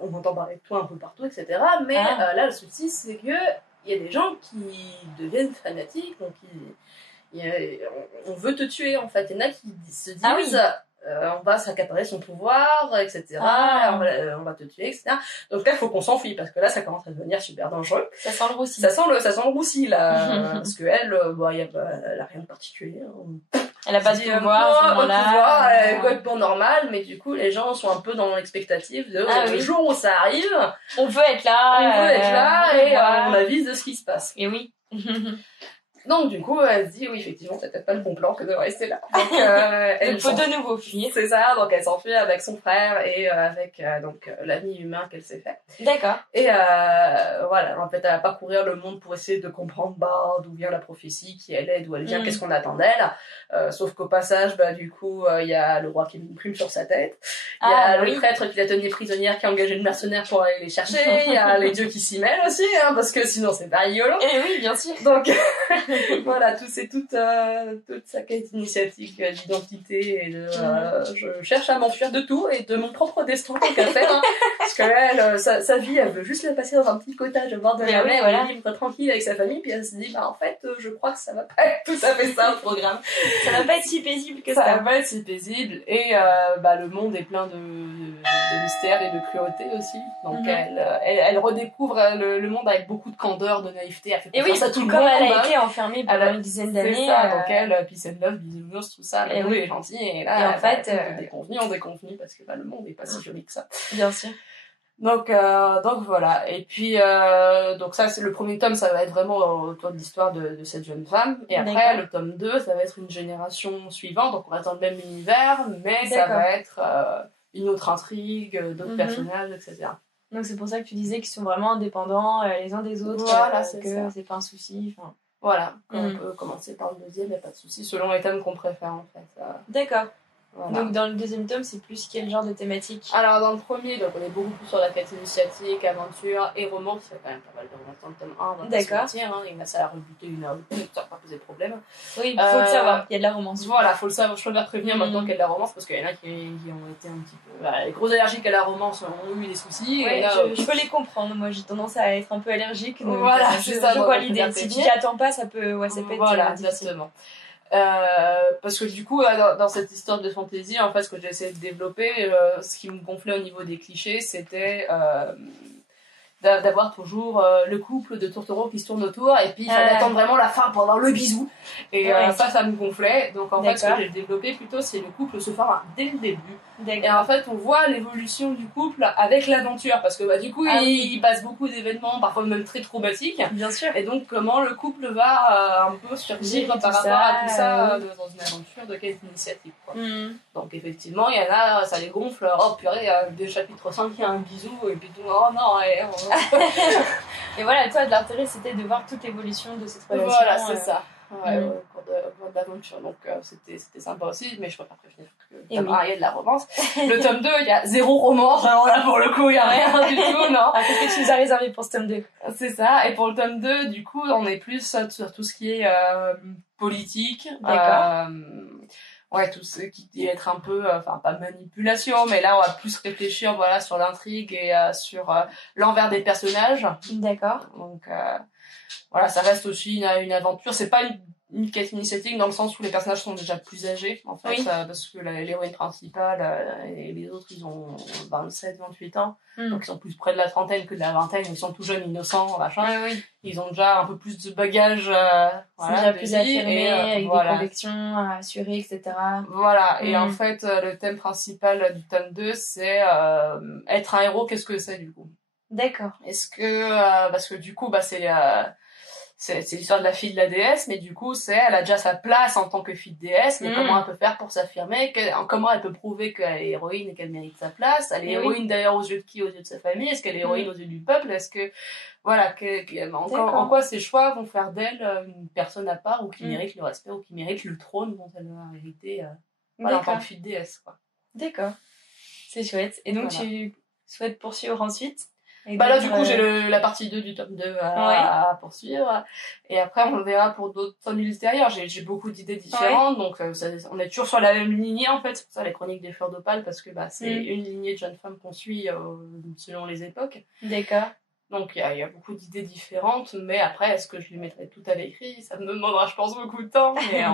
on entend parler de toi un peu partout, etc. Mais là, le souci, c'est que il y a des gens qui deviennent fanatiques, donc on veut te tuer, en fait. Il y en a qui se disent... on va s'accaparer son pouvoir, etc. On va te tuer, etc. Donc là, il faut qu'on s'enfuit, parce que là, ça commence à devenir super dangereux. Ça sent le roussi. Ça sent le roussi, là. Parce que elle a rien de particulier. Elle a pas de pouvoir, à ce moment-là. Elle est complètement normale, mais du coup, les gens sont un peu dans l'expectative de le jour où ça arrive. On veut être là. Et on avise de ce qui se passe. Et oui. Donc, du coup, elle se dit, oui, effectivement, c'est peut-être pas le bon plan que de rester là. Donc, il faut de nouveau fuir. C'est ça, donc elle s'enfuit avec son frère et avec l'ami humain qu'elle s'est fait. D'accord. Et voilà, en fait, elle va parcourir le monde pour essayer de comprendre d'où vient la prophétie, qui elle est, d'où elle vient, qu'est-ce qu'on attend d'elle. Sauf qu'au passage, du coup, il y a le roi qui a mis une plume sur sa tête. Il y a le prêtre qui la tenait prisonnière, qui a engagé une mercenaire pour aller les chercher. Il y a les dieux qui s'y mêlent aussi, hein, parce que sinon c'est pas rigolo. Et oui, bien sûr. Donc... voilà, c'est toute sa quête initiatique d'identité et de je cherche à m'enfuir de tout et de mon propre destin tant qu'à faire, hein, parce que elle sa vie elle veut juste la passer dans un petit cottage au bord de la mer, vivre tranquille avec sa famille, puis elle se dit en fait je crois que ça va pas être tout à fait ça le programme, ça va pas être si paisible que ça va pas être si paisible et le monde est plein de mystères et de cruauté aussi, donc elle redécouvre le monde avec beaucoup de candeur, de naïveté, elle fait confiance à tout le monde, comme elle a été enfermée pendant une dizaine d'années. C'est ça, donc elle, peace and love, bisounours, tout ça, le monde est gentil, et là, en fait, on déconvenue, parce que le monde est pas si joli que ça. Bien sûr. Donc voilà, et puis, donc ça, c'est le premier tome, ça va être vraiment autour de l'histoire de cette jeune femme, et après, le tome 2, ça va être une génération suivante, donc on reste dans le même univers, mais ça va être une autre intrigue, d'autres personnages, etc. Donc c'est pour ça que tu disais qu'ils sont vraiment indépendants les uns des autres, voilà, c'est pas un souci. Voilà, on peut commencer par le deuxième, il n'y a pas de souci, selon les thèmes qu'on préfère en fait. D'accord. Voilà. Donc dans le deuxième tome, c'est plus quel genre de thématique? Alors dans le premier, donc on est beaucoup plus sur la quête initiatique, aventure et romance, il y a quand même pas mal de romance dans le tome 1, on va pas se mentir, hein, et ça a rebuté une heure de temps, ça n'a pas posé de problème. Oui, il faut le savoir, il y a de la romance. Voilà, faut le savoir, je préfère prévenir maintenant qu'il y a de la romance, parce qu'il y en a qui ont été un petit peu... les gros allergiques à la romance ont eu des soucis. Ouais, et là, je peux les comprendre, moi j'ai tendance à être un peu allergique, donc voilà, c'est ça, je vois l'idée. Si tu t'y attends pas, ça peut être voilà, difficile. exactement. Parce que du coup, dans cette histoire de fantasy, en fait, ce que j'ai essayé de développer, ce qui me gonflait au niveau des clichés, c'était d'avoir toujours le couple de tourtereaux qui se tourne autour, et puis il fallait attendre vraiment la fin pour avoir le bisou. Et ça me gonflait. Donc en fait, ce que j'ai développé plutôt, c'est le couple se forme dès le début. Et en fait, on voit l'évolution du couple avec l'aventure, parce que bah, du coup, il passe beaucoup d'événements, parfois même très traumatiques. Bien sûr. Et donc, comment le couple va un peu survivre par rapport à tout ça dans une aventure de quelle initiative, quoi. Donc, effectivement, il y en a, ça les gonfle. Oh purée, dès chapitre 5, il y a un bisou, et puis tout, oh non, Et voilà, toi, de l'intérêt, c'était de voir toute l'évolution de cette relation. Voilà, c'est ça. Ouais, au cours de l'aventure. Donc, c'était sympa aussi, mais je préfère prévenir que Tamara, il y a de la romance. Le tome 2, il y a 0 romance. Alors là, pour le coup, il y a rien du tout, non. Qu'est-ce que tu nous as réservé pour ce tome 2? C'est ça. Et pour le tome 2, du coup, on est plus sur tout ce qui est politique. D'accord. Ouais, tout ce qui est être un peu, enfin, pas manipulation, mais là, on va plus réfléchir, voilà, sur l'intrigue et sur l'envers des personnages. D'accord. Donc, voilà, ça reste aussi une aventure. C'est pas une quête initiatique dans le sens où les personnages sont déjà plus âgés, en fait, parce que l'héroïne principale et les autres, ils ont 27, 28 ans. Donc, ils sont plus près de la trentaine que de la vingtaine. Ils sont tout jeunes, innocents, machin. Ils ont déjà un peu plus de bagages, déjà plus affirmés, avec des convictions assurées, etc. Voilà. Et en fait, le thème principal du tome 2, c'est être un héros, qu'est-ce que c'est, du coup? D'accord. Est-ce que, parce que du coup, bah, c'est l'histoire de la fille de la déesse, mais du coup, elle a déjà sa place en tant que fille de déesse, mais comment elle peut faire pour s'affirmer, comment elle peut prouver qu'elle est héroïne et qu'elle mérite sa place. Elle est héroïne d'ailleurs aux yeux de qui? Aux yeux de sa famille. Est-ce qu'elle est héroïne aux yeux du peuple? Est-ce que, voilà, en quoi ses choix vont faire d'elle une personne à part, ou qui mérite le respect, ou qui mérite le trône dont elle va hériter, en tant que fille de déesse, quoi. D'accord. C'est chouette. Et donc, tu souhaites poursuivre ensuite? Bah là, du coup, j'ai la partie 2 du tome 2 à poursuivre. Et après, on le verra pour d'autres tomes ultérieurs. J'ai beaucoup d'idées différentes. Donc, on est toujours sur la même lignée, en fait. C'est pour ça, les chroniques des fleurs d'opale, parce que bah, c'est une lignée de jeunes femmes qu'on suit selon les époques. D'accord. Donc, il y a beaucoup d'idées différentes. Mais après, est-ce que je les mettrai tout à l'écrit? Ça me demandera, je pense, beaucoup de temps. Mais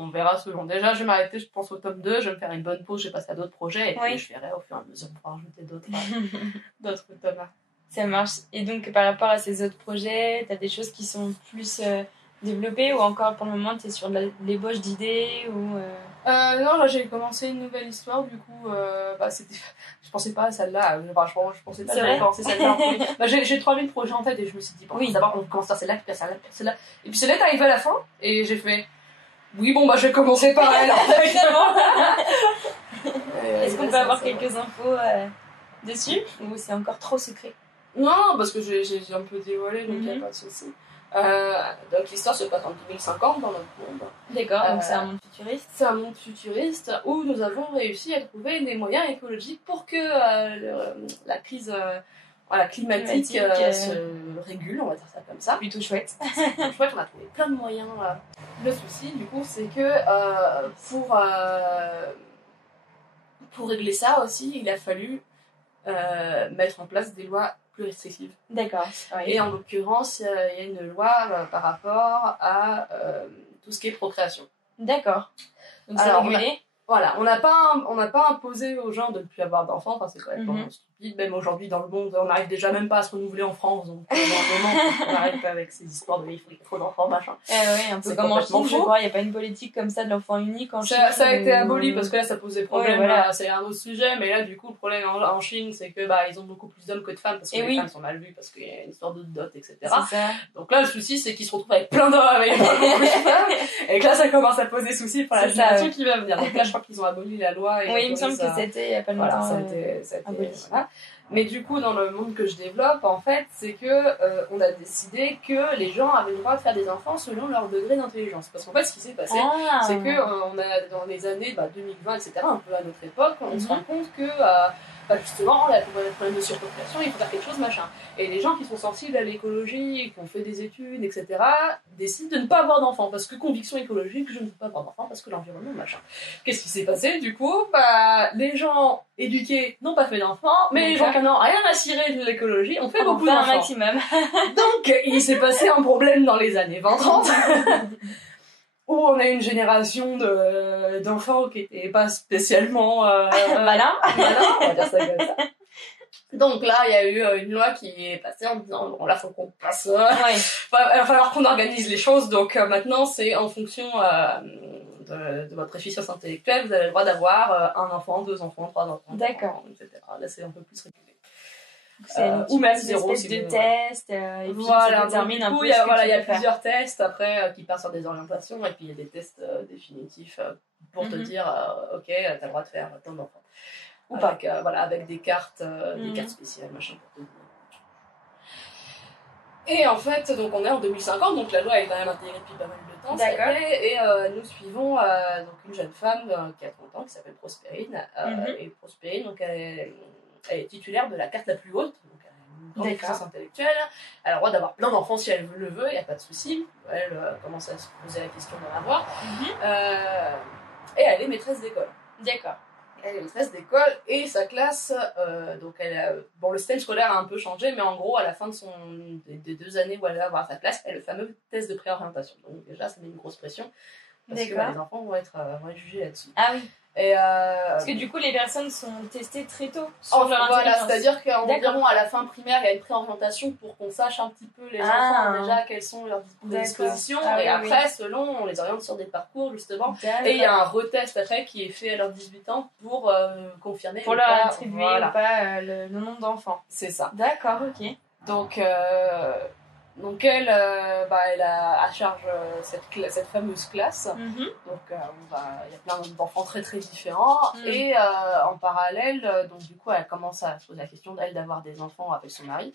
on verra selon. Déjà, je vais m'arrêter, je pense, au tome 2. Je vais me faire une bonne pause, je vais passer à d'autres projets. Et puis, je verrai au fur et à mesure pour rajouter d'autres tomes. Ça marche. Et donc, par rapport à ces autres projets, t'as des choses qui sont plus développées, ou encore pour le moment, t'es sur l'ébauche d'idées ou Non, là, j'ai commencé une nouvelle histoire, du coup, je pensais pas à celle-là. Je pensais pas que j'allais commencer celle-là. J'ai 3000 projets en tête, et je me suis dit, bon, d'abord, on commence par celle-là, puis celle-là. Et puis celle-là est arrivée à la fin, et j'ai fait, oui, bon, bah, je vais commencer par elle, en fait. Est-ce qu'on peut avoir quelques infos dessus, ou c'est encore trop secret? Non, parce que j'ai un peu dévoilé, donc il n'y a pas de souci. Donc l'histoire se passe en 2050 dans notre monde. D'accord, donc c'est un monde futuriste. C'est un monde futuriste où nous avons réussi à trouver des moyens écologiques pour que la crise climatique se régule, on va dire ça comme ça. Plutôt chouette. Plutôt chouette, on a trouvé plein de moyens. Le souci, du coup, c'est que pour régler ça aussi, il a fallu mettre en place des lois plus restrictives. D'accord. Oui. Et en l'occurrence, il y a une loi par rapport à tout ce qui est procréation. D'accord. Donc c'est régulé. Voilà, on n'a pas imposé aux gens de ne plus avoir d'enfants, enfin c'est quand même stupide, même aujourd'hui dans le monde, on n'arrive déjà même pas à se renouveler en France, donc dans le moment, on n'arrive pas avec ces histoires de il faut trop d'enfants, machin. Oui, un peu comme en Chine, je crois, il n'y a pas une politique comme ça de l'enfant unique en Chine. Ça a été aboli parce que là ça posait problème, c'est un autre sujet, mais là du coup le problème en Chine c'est que ils ont beaucoup plus d'hommes que de femmes parce que les femmes sont mal vues, parce qu'il y a une histoire de dot, etc. C'est ça. Donc là le souci c'est qu'ils se retrouvent avec plein d'hommes, avec beaucoup de femmes, et que là ça commence à poser souci pour la génération qui va venir. Donc là je crois qu'ils ont aboli la loi. Oui, il me semble que c'était il n'y a pas longtemps. Ça a été voilà. Mais du coup, dans le monde que je développe, en fait, c'est que on a décidé que les gens avaient le droit de faire des enfants selon leur degré d'intelligence. Parce qu'en fait, ce qui s'est passé, c'est que on a dans les années 2020, etc., un peu à notre époque, on se rend compte que justement, là, pour les problèmes de surpopulation, il faut faire quelque chose, machin. Et les gens qui sont sensibles à l'écologie, qui ont fait des études, etc., décident de ne pas avoir d'enfants. Parce que conviction écologique, je ne veux pas avoir d'enfants parce que l'environnement, machin. Qu'est-ce qui s'est passé, du coup? Les gens éduqués n'ont pas fait d'enfants, mais les gens qui n'ont rien à cirer de l'écologie ont fait beaucoup d'enfants. Un maximum. Donc, il s'est passé un problème dans les années 20-30. Où on a une génération d'enfants qui n'étaient pas spécialement malin, on va dire ça comme ça. Donc là, il y a eu une loi qui est passée en disant, bon là, faut qu'on passe... Ouais. il va falloir qu'on organise les choses, donc maintenant, c'est en fonction de votre efficience intellectuelle, vous avez le droit d'avoir un enfant, 2 enfants, 3 enfants, D'accord. etc. Là, c'est un peu plus régulé. C'est ou même une zéro, espèce si de vous- test, et puis Voilà, ça détermine un du coup, peu il y a, ce que voilà, tu il y a peux faire. plusieurs tests après qui partent sur des orientations et puis il y a des tests définitifs pour te dire ok, t'as le droit de faire ton enfant. Ou pas. Avec, voilà, avec des cartes spéciales, machin pour te dire. Et en fait, donc on est en 2050, donc la loi est quand même intégrée depuis pas mal de temps. D'accord. Et nous suivons donc une jeune femme qui a 30 ans qui s'appelle Prospérine. Et Prospérine, donc elle est titulaire de la carte la plus haute. Donc elle a une grande D'accord. efficience intellectuelle. Elle a le droit d'avoir plein d'enfants si elle le veut, il n'y a pas de souci. Elle commence à se poser la question d'en avoir. Et elle est maîtresse d'école. D'accord. Elle est maîtresse d'école et sa classe, donc bon, le système scolaire a un peu changé, mais en gros, à la fin des 2 années où elle va avoir sa classe, elle a le fameux test de préorientation. Donc déjà, ça met une grosse pression, parce que les enfants vont être jugés là-dessus. Ah oui. Et parce que du coup, les personnes sont testées très tôt sur leur voilà, intelligence. c'est-à-dire qu'environ à la fin primaire, il y a une préorientation pour qu'on sache un petit peu les enfants, déjà, quelles sont leurs dispositions, et après, selon, on les oriente sur des parcours, justement. Et il y a un retest après qui est fait à leurs 18 ans pour confirmer. Pour leur attribuer ou pas le nombre d'enfants. C'est ça. D'accord, ok. Donc elle a à charge cette fameuse classe. Donc il y a plein d'enfants très très différents. Et en parallèle, donc du coup elle commence à se poser la question d'elle d'avoir des enfants avec son mari.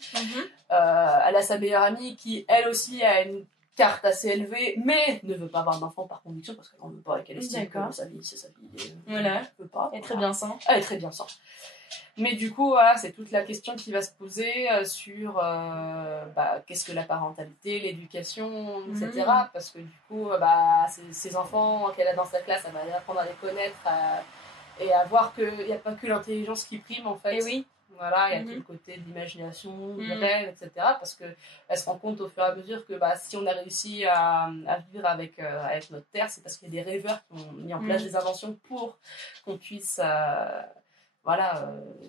Elle a sa meilleure amie qui elle aussi a une carte assez élevée, mais ne veut pas avoir d'enfant par conviction parce qu'elle n'en veut pas et qu'elle estime que sa vie c'est sa vie. Voilà. Elle ne veut pas. Elle est très bien sans. Elle est très bien sans. Mais du coup, voilà, c'est toute la question qui va se poser sur qu'est-ce que la parentalité, l'éducation, etc. Parce que du coup, ces enfants qu'elle a dans sa classe, elle va apprendre à les connaître et à voir qu'il n'y a pas que l'intelligence qui prime, en fait. Et oui. Voilà, il y a tout le côté de l'imagination, du rêve, etc. Parce qu'elle se rend compte au fur et à mesure que si on a réussi à vivre avec notre Terre, c'est parce qu'il y a des rêveurs qui ont mis en place des inventions pour qu'on puisse...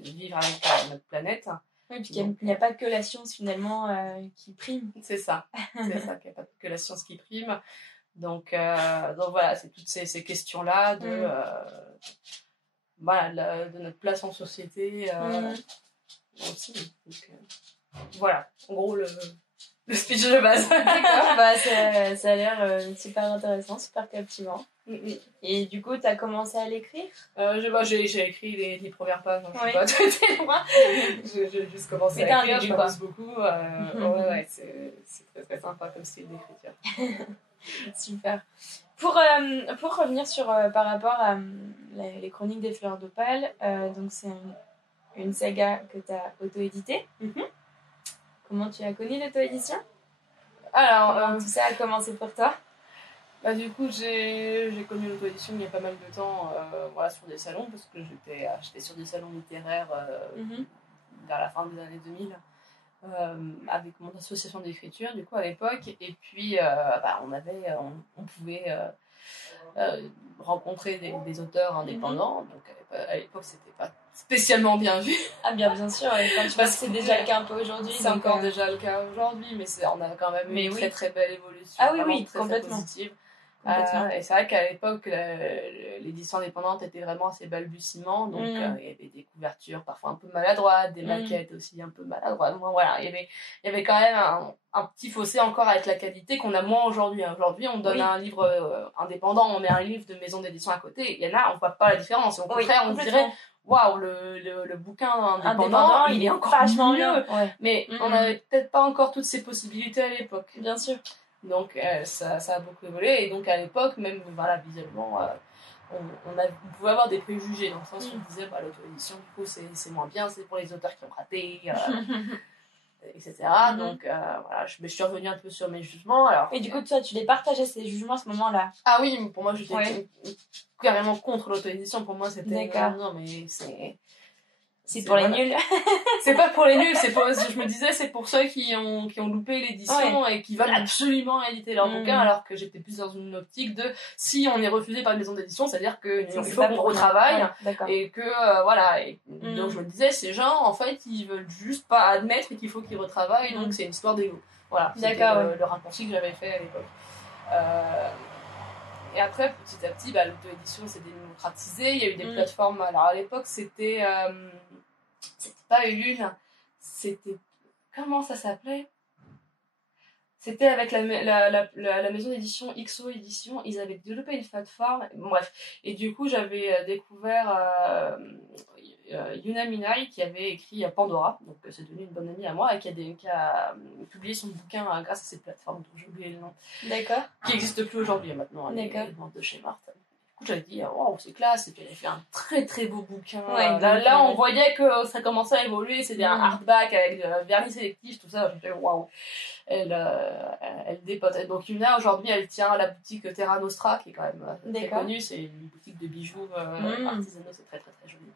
vivre avec notre planète. Oui, puis il n'y a pas que la science finalement qui prime. C'est ça, c'est ça, qu'il n'y a pas que la science qui prime. Donc voilà, c'est toutes ces questions-là de notre place en société aussi. Donc, voilà, en gros le speech de base. D'accord, ça a l'air super intéressant, super captivant. Et du coup, tu as commencé à l'écrire? J'ai écrit les premières pages, je sais pas, très loin. J'ai juste commencé à écrire, je m'amuse beaucoup. C'est très très sympa comme style d'écriture. Super. Pour revenir sur par rapport à les chroniques des fleurs d'opale, donc c'est une saga que tu as auto-éditée. Comment tu as connu l'auto-édition? Alors, tout ça a commencé pour toi? Du coup, j'ai connu l'auto-édition il y a pas mal de temps sur des salons, parce que j'étais sur des salons littéraires vers la fin des années 2000 avec mon association d'écriture du coup à l'époque, et puis on pouvait rencontrer des auteurs indépendants, donc à l'époque c'était pas spécialement bien vu. Ah bien sûr, quand tu vois que c'est déjà le cas un peu aujourd'hui. C'est encore déjà le cas aujourd'hui, mais on a quand même une très très belle évolution. Ah oui, très, complètement. très positive. Et c'est vrai qu'à l'époque, l'édition indépendante était vraiment à ses balbutiements, donc il y avait des couvertures parfois un peu maladroites, des maquettes aussi un peu maladroites. Bon, voilà, il y avait quand même un petit fossé encore avec la qualité qu'on a moins aujourd'hui. Aujourd'hui, on donne un livre indépendant, on met un livre de maison d'édition à côté, et là, on voit pas la différence. Au contraire, on dirait... Waouh, le bouquin indépendant, il est encore vachement mieux. Mais on n'avait peut-être pas encore toutes ces possibilités à l'époque. Bien sûr. Donc ça a beaucoup évolué, et donc à l'époque, même visuellement, on pouvait avoir des préjugés, dans le sens où on disait l'auto-édition, du coup, c'est moins bien, c'est pour les auteurs qui ont raté, etc. Donc je suis revenue un peu sur mes jugements. Alors, et du coup, toi, tu les partageais ces jugements à ce moment-là? Ah oui, pour moi, j'étais carrément contre l'auto-édition. Pour moi, c'était non, mais C'est pour les voilà. nuls. C'est pas pour les nuls, je me disais, c'est pour ceux qui ont loupé l'édition et qui veulent absolument éditer leur bouquin, alors que j'étais plus dans une optique de, si on est refusé par une maison d'édition, c'est-à-dire que il faut qu'on retravaille, et que, voilà. Et donc je me disais, ces gens, en fait, ils veulent juste pas admettre qu'il faut qu'ils retravaillent, donc c'est une histoire d'ego. Voilà. C'était le raccourci que j'avais fait à l'époque. Et après, petit à petit, l'auto-édition s'est démocratisée. Il y a eu des plateformes. Alors à l'époque, c'était pas Ulule, c'était... Comment ça s'appelait? C'était avec la maison d'édition XO Édition. Ils avaient développé une plateforme. Bref. Et du coup, j'avais découvert Yuna Minai qui avait écrit Pandora. Donc c'est devenu une bonne amie à moi et qui a publié son bouquin grâce à cette plateforme dont j'ai oublié le nom. D'accord. Qui n'existe plus aujourd'hui maintenant. Elle est de chez Marthe. Du coup, j'avais dit, waouh, c'est classe. Et puis, elle a fait un très très beau bouquin. Ouais, là, on voyait que ça commençait à évoluer. C'était un hardback avec vernis sélectif, tout ça. Je me waouh. Elle dépote. Et donc, Yuna, aujourd'hui, elle tient à la boutique Terra Nostra, qui est quand même très connue. C'est une boutique de bijoux artisanaux. C'est très très très joli.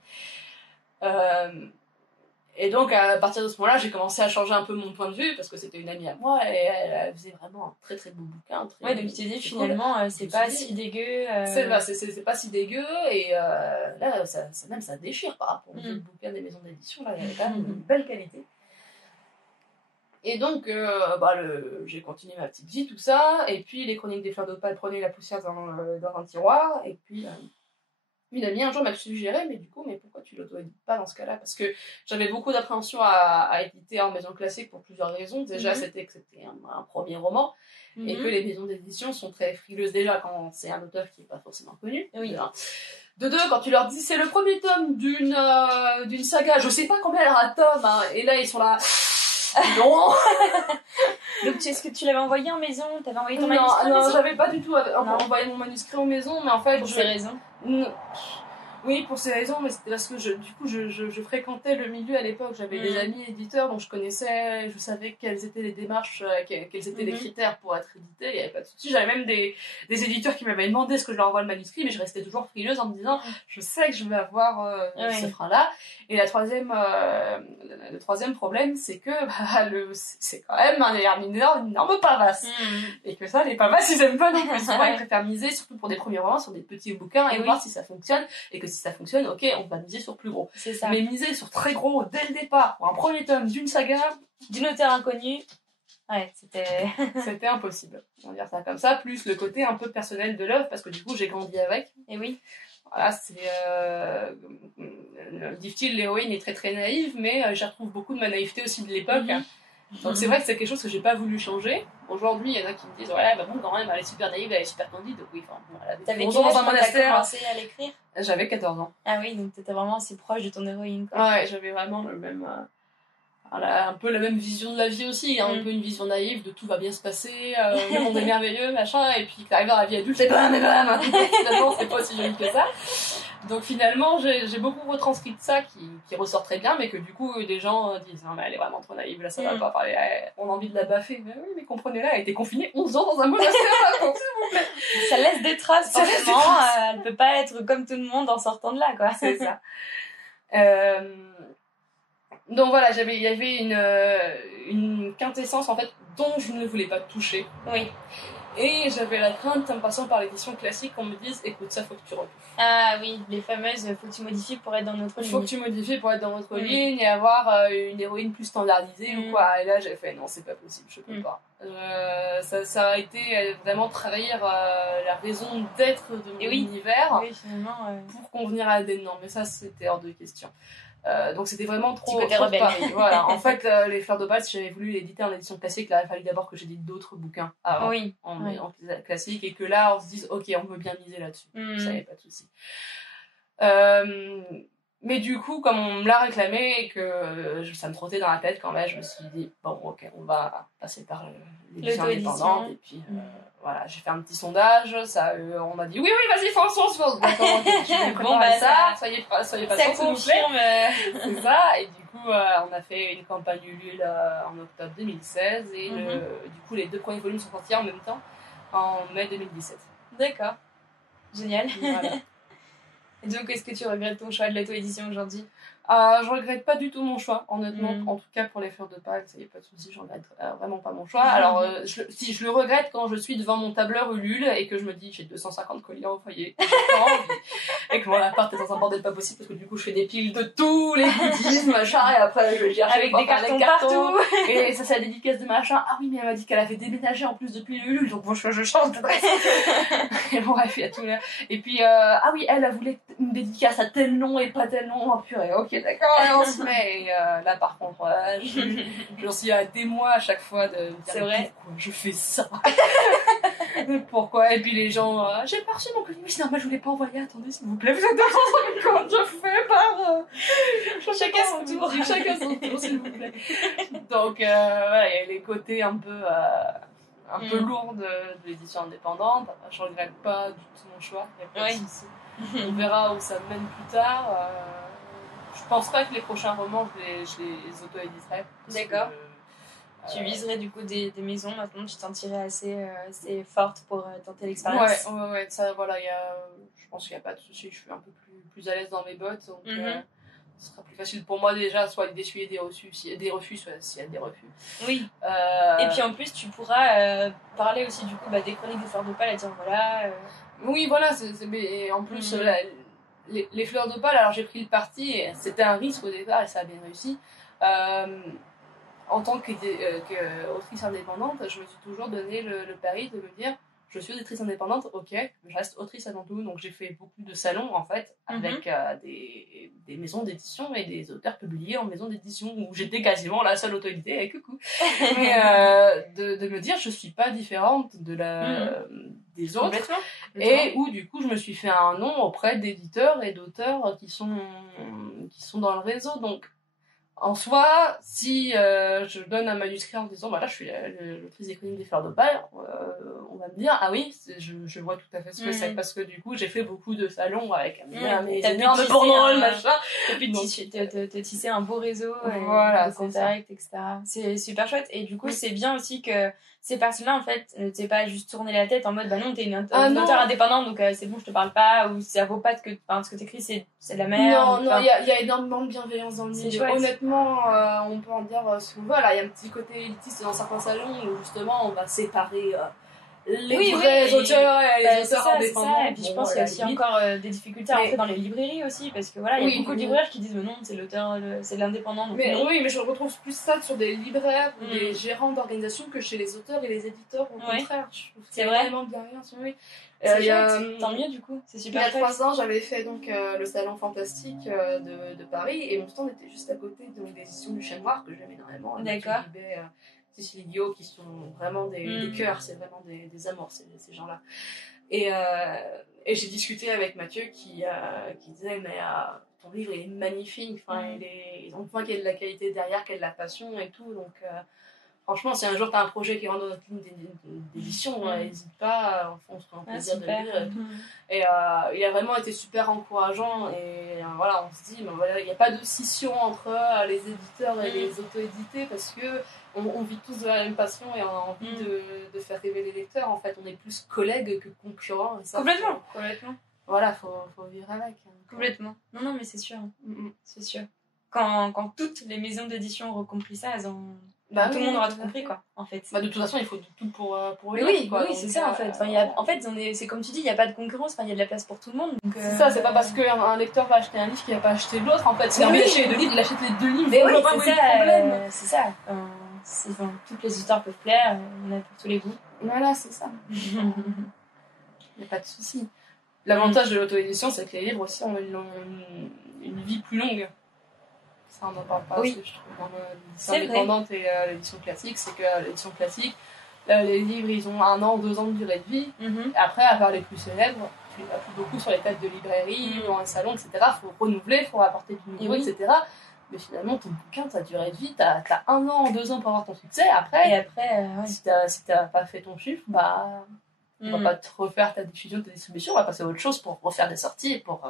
Et donc, à partir de ce moment-là, j'ai commencé à changer un peu mon point de vue, parce que c'était une amie à moi, et elle faisait vraiment un très très beau bouquin. Ouais, donc tu t'es dit, finalement, c'est pas si dégueu. C'est pas si dégueu, et là, ça déchire par rapport aux autres bouquins des maisons d'édition. Là, il y avait quand même une belle qualité. Et donc, j'ai continué ma petite vie, tout ça, et puis les Chroniques des Fleurs d'Opale prenaient la poussière dans un tiroir, et puis... Une amie un jour m'a suggéré, mais pourquoi tu l'auto-édites pas dans ce cas-là? Parce que j'avais beaucoup d'appréhension à éditer en maison classique pour plusieurs raisons. Déjà, c'était que c'était un premier roman, et que les maisons d'édition sont très frileuses déjà quand c'est un auteur qui n'est pas forcément connu. Oui. De deux, quand tu leur dis c'est le premier tome d'une saga, je sais pas combien elle aura de tomes, hein, et là ils sont là... Non. Donc est-ce que tu l'avais envoyé en maison? T'avais envoyé ton manuscrit? Non, j'avais pas du tout envoyé mon manuscrit en maison, mais en fait... Pour ces raisons? Oui, pour ces raisons, mais c'était parce que je fréquentais le milieu à l'époque. J'avais des amis éditeurs, donc je savais quelles étaient les démarches, quels étaient les critères pour être édité. Il n'y avait pas de souci. J'avais même des éditeurs qui m'avaient demandé ce que je leur envoie le manuscrit, mais je restais toujours frileuse en me disant, je sais que je vais avoir ce frein-là. Et le troisième problème, c'est que c'est quand même un énorme pavasse. Et que ça, les pavasses, ils aiment pas non plus. Souvent, ils préfèrent miser, surtout pour des premiers romans, sur des petits bouquins et voir si ça fonctionne. Et que si ça fonctionne, ok, on va miser sur plus gros. C'est ça. Mais miser sur très gros dès le départ, pour un premier tome d'une saga, d'une auteur inconnue, ouais, c'était impossible. On va dire ça comme ça, plus le côté un peu personnel de l'œuvre, parce que du coup, j'ai grandi avec. Et oui. Voilà, c'est... Diftil, l'héroïne, est très très naïve, mais j'y retrouve beaucoup de ma naïveté aussi de l'époque. Donc c'est vrai que c'est quelque chose que j'ai pas voulu changer. Aujourd'hui, il y en a qui me disent, ouais, bah bon, quand même, elle est super naïve, elle est super candide. Donc oui, enfin, bon, elle avait T'avais 11 ans dans un monastère. T'as commencé à l'écrire? J'avais 14 ans. Ah oui, donc t'étais vraiment assez proche de ton héroïne, quoi. Ouais, j'avais vraiment le même... un peu la même vision de la vie aussi, hein, un peu une vision naïve de tout va bien se passer, le monde est merveilleux, machin, et puis t'arrives dans la vie adulte, et bam, finalement c'est pas aussi joli que ça. Donc finalement, j'ai beaucoup retranscrit de ça qui ressort très bien, mais que du coup, les gens disent non, mais elle est vraiment trop naïve, là ça va pas parler, on a envie de la baffer. Mais oui, mais comprenez-la, elle a été confinée 11 ans dans un monastère, s'il vous plaît. Ça laisse des traces, forcément, elle peut pas être comme tout le monde en sortant de là, quoi. C'est ça. Donc voilà, il y avait une quintessence en fait dont je ne voulais pas toucher. Oui. Et j'avais la crainte, en me passant par l'édition classique, qu'on me dise écoute, ça faut que tu retouches. Ah oui, les fameuses faut que tu modifies pour être dans notre ligne. Faut que tu modifies pour être dans notre ligne et avoir une héroïne plus standardisée ou quoi. Et là j'ai fait non, c'est pas possible, je peux pas. Ça a été vraiment trahir la raison d'être de mon univers pour convenir à des normes. Mais ça c'était hors de question. Donc c'était vraiment trop rebelle. Voilà. En fait, les Fleurs d'Opale, si j'avais voulu l'éditer en édition classique, là il fallait d'abord que j'édite d'autres bouquins avant en classique et que là on se dise ok, on veut bien miser là-dessus. Ça y est, pas de souci. Mais du coup, comme on me l'a réclamé et que ça me trottait dans la tête quand même, je me suis dit bon ok, on va passer par l'édition indépendante et puis voilà, j'ai fait un petit sondage, on m'a dit oui vas-y fonce. D'accord, bon bah ça, soyez pas ça confirme. C'est ça, et du coup on a fait une campagne Ulule en octobre 2016 et du coup les 2 premiers volumes sont sortis en même temps en mai 2017. D'accord, génial. Voilà. Et donc, est-ce que tu regrettes ton choix de l'auto-édition aujourd'hui? Je regrette pas du tout mon choix, honnêtement. En tout cas, pour les fleurs de Pâques, ça y est, pas de soucis, je regrette vraiment pas mon choix. Alors, si je le regrette quand je suis devant mon tableur Ulule et que je me dis j'ai 250 colis au foyer, et que mon appart est dans un bordel pas possible parce que du coup, je fais des piles de tous les goodies, machin, et après, je cherche avec des cartons partout. Et ça, c'est la dédicace de machin. Ah oui, mais elle m'a dit qu'elle avait déménagé en plus depuis Ulule, donc bon, je change de place. Et bon, bref, il y a tout là. Et puis, ah oui, elle voulait une dédicace à tel nom et pas tel nom. Oh purée, ok, d'accord, et on se met. Et là, par contre, j'en suis à des mois à chaque fois de dire c'est vrai. pourquoi je fais ça. Pourquoi? Et puis les gens, j'ai pas reçu mon colis, mais c'est normal, je voulais pas envoyer, attendez, s'il vous plaît, vous êtes dans comment je fais par. Chacun son tour. Chacun son tour, s'il vous plaît. Donc, voilà, il y a les côtés un peu lourds de l'édition indépendante. Je regrette pas du tout mon choix, il y a pas de souci. On verra où ça mène plus tard. Je pense pas que les prochains romans, je les auto-éditerai. D'accord. Tu viserais du coup des maisons maintenant, tu t'en tirais assez forte pour tenter l'expérience. Ouais, ça, voilà, je pense qu'il n'y a pas de souci, je suis un peu plus à l'aise dans mes bottes, donc ce sera plus facile pour moi déjà, soit d'essuyer des refus, s'il y a des refus, soit s'il y a des refus. Oui. Et puis en plus, tu pourras parler aussi du coup des chroniques des fleurs de Pâques, à dire voilà. Oui, voilà, et en plus, les fleurs de Pâques, alors j'ai pris le parti, et c'était un risque au départ et ça a bien réussi. En tant qu'autrice indépendante, je me suis toujours donné le pari de me dire je suis autrice indépendante, ok, mais je reste autrice avant tout. Donc j'ai fait beaucoup de salons en fait avec des maisons d'édition et des auteurs publiés en maison d'édition où j'étais quasiment la seule autorité et coucou. Mais de me dire je suis pas différente des autres. Complètement. Et où du coup je me suis fait un nom auprès d'éditeurs et d'auteurs qui sont dans le réseau. Donc en soi, si je donne un manuscrit en disant bah là je suis l'autrice des chroniques des fleurs de Pâques, on va me dire ah oui, je vois tout à fait ce que c'est, parce que du coup j'ai fait beaucoup de salons avec mes énormes banderoles, machin. T'as pu te tisser un beau réseau, voilà, de contacts, etc. C'est super chouette. Et du coup c'est bien aussi que ces personnes-là en fait ne t'aient pas juste tourné la tête en mode bah non t'es une auteure indépendante donc c'est bon je te parle pas, ou ça vaut pas ce que t'écris c'est de la merde. Non, il y a énormément de bienveillance dans le milieu. Honnêtement, on peut en dire ce qu'on veut. Là, il y a un petit côté élitiste dans certains salons où justement on va séparer les vrais auteurs et les auteurs indépendants. Et puis je pense qu'il y a aussi encore des difficultés à rentrer dans les librairies aussi, parce que voilà, il y a beaucoup de libraires qui disent non, c'est l'auteur, c'est de l'indépendant. Mais mais je retrouve plus ça sur des libraires ou des gérants d'organisations que chez les auteurs et les éditeurs, au contraire. Je trouve c'est vrai. Vraiment bienveillance, oui. Tant mieux du coup, c'est super. Il y a 3 ans, j'avais fait donc le salon fantastique de Paris et mon stand était juste à côté des éditions du Chêne Noir que j'aime énormément. D'accord. Cécile Guillot, qui sont vraiment des cœurs, c'est vraiment des amours, ces gens-là. Et j'ai discuté avec Mathieu qui disait mais ton livre il est magnifique, on voit qu'il y a de la qualité derrière, qu'il y a de la passion et tout, donc franchement si un jour t'as un projet qui rentre dans notre ligne d'édition, n'hésite pas, on se fera un plaisir de le lire et tout. Et il a vraiment été super encourageant, et voilà, on se dit ben voilà, il n'y a pas de scission entre les éditeurs et les auto-édités, parce que on vit tous de la même passion et on a envie de faire rêver les lecteurs. En fait, on est plus collègues que concurrents. Et ça, complètement. Voilà, faut vivre avec. Complètement. Non, mais c'est sûr. C'est sûr. Quand toutes les maisons d'édition auront compris ça, tout le monde aura tout compris, quoi, en fait. De toute façon, il faut tout pour oui, c'est ça, en fait. C'est comme tu dis, il n'y a pas de concurrence, il y a de la place pour tout le monde. C'est ça, c'est pas parce qu'un lecteur va acheter un livre qu'il va pas acheter l'autre, en fait. Si il a envie d'acheter les 2 livres, il achète les 2 livres. Mais oui, c'est ça. Toutes les histoires peuvent plaire, il y en a pour tous les goûts. Voilà, c'est ça. Il n'y a pas de souci. L'avantage de l'auto-édition, c'est que les livres aussi ont une vie plus longue. Ça, on n'en parle pas assez, je trouve, dans l'édition indépendante et l'édition classique. C'est que l'édition classique, les livres, ils ont 1 an ou 2 ans de durée de vie. Après, à part les plus célèbres, tu vas plus beaucoup sur les tables de librairie, ou un salon, etc. Il faut renouveler, il faut apporter du nouveau, etc. Mais finalement, ton bouquin, ta durée de vie, t'as 1 an, 2 ans pour avoir ton succès. Après, si t'as pas fait ton chiffre, on va pas te refaire ta diffusion, ta distribution, on va passer à autre chose pour refaire des sorties, pour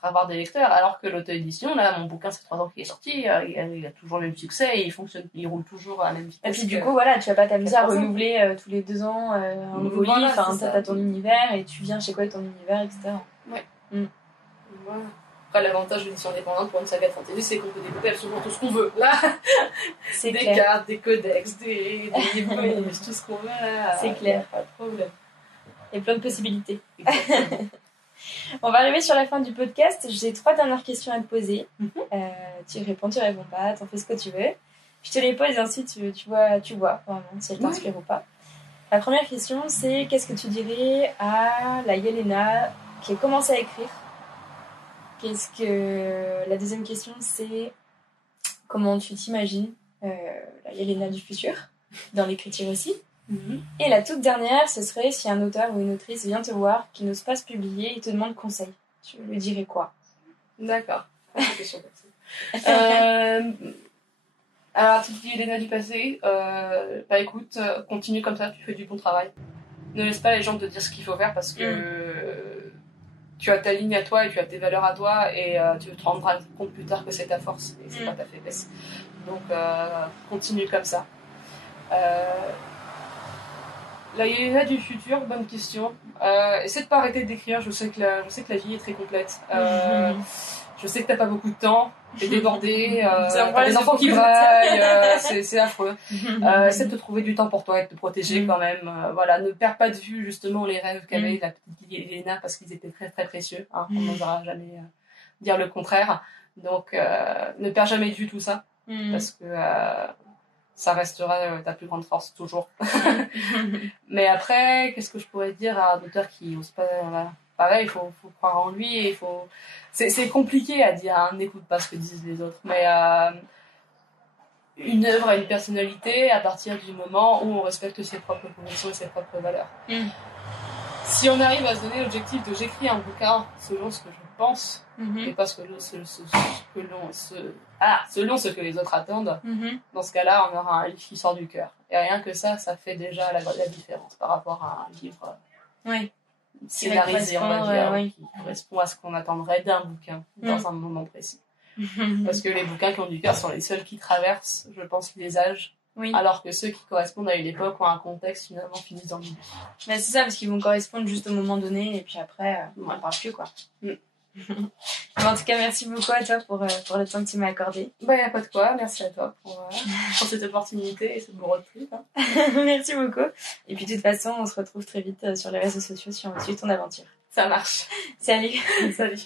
avoir des lecteurs. Alors que l'auto-édition, là, mon bouquin, c'est 3 ans qu'il est sorti, il a toujours le même succès, et il roule toujours à la même vitesse. Et puis du coup, voilà, tu vas pas t'amuser à renouveler tous les 2 ans un nouveau livre, t'as ton univers, et tu viens chez quoi avec ton univers, etc. Voilà. Après, l'avantage de l'édition indépendante pour une saga de fantasy, c'est qu'on peut développer absolument tout ce qu'on veut. Là, C'est des clair. cartes, des codex, des bonus, tout ce qu'on veut. Là, C'est clair. Pas de problème. Il y a plein de possibilités. Exactement. On va arriver sur la fin du podcast. J'ai 3 dernières questions à te poser. Tu réponds pas, t'en fais ce que tu veux. Je te les pose et ensuite tu vois vraiment si elles t'inspirent ou pas. La première question, c'est qu'est-ce que tu dirais à la Yelena qui a commencé à écrire? La deuxième question, c'est comment tu t'imagines la Yelena du futur, dans l'écriture aussi. Et la toute dernière, ce serait si un auteur ou une autrice vient te voir, qui n'ose pas se publier et te demande conseil. Tu lui dirais quoi? D'accord. Question alors, tu te dis Elena du passé, bah écoute, continue comme ça, tu fais du bon travail. Ne laisse pas les gens te dire ce qu'il faut faire parce que tu as ta ligne à toi et tu as tes valeurs à toi et tu te rendras compte plus tard que c'est ta force et c'est pas ta faiblesse. Donc, continue comme ça. La Yelena du futur, bonne question. Essaie de pas arrêter d'écrire, je sais que la vie est très complète. Je sais que t'as pas beaucoup de temps, t'es débordé, t'as des enfants qui braillent, c'est affreux. Essaie de te trouver du temps pour toi et de te protéger quand même. Voilà, ne perds pas de vue justement les rêves qu'avait la petite Yelena parce qu'ils étaient très très précieux. Hein, on n'osera jamais dire le contraire. Donc ne perds jamais de vue tout ça parce que ça restera ta plus grande force toujours. Mais après, qu'est-ce que je pourrais dire à un auteur qui n'ose pas... Pareil, il faut croire en lui et il faut... C'est compliqué à dire, hein, n'écoute pas ce que disent les autres, mais une œuvre a une personnalité à partir du moment où on respecte ses propres convictions et ses propres valeurs. Si on arrive à se donner l'objectif de j'écris un bouquin selon ce que je pense et pas selon ce que les autres attendent, dans ce cas-là, on aura un livre qui sort du cœur. Et rien que ça fait déjà la différence par rapport à un livre scénarisé, on va dire, qui correspond à ce qu'on attendrait d'un bouquin dans un moment précis. Parce que les bouquins qui ont du cœur sont les seuls qui traversent, je pense, les âges. Alors que ceux qui correspondent à une époque ou à un contexte finalement finissent dans l'oubli. Mais c'est ça, parce qu'ils vont correspondre juste au moment donné et puis après, on n'en parle plus quoi. En tout cas, merci beaucoup à toi pour le temps que tu m'as accordé. Bah, y a pas de quoi, merci à toi pour cette opportunité et ce beau road trip. Hein. Merci beaucoup. Et puis de toute façon, on se retrouve très vite sur les réseaux sociaux si on suit ton aventure. Ça marche. Salut. Salut.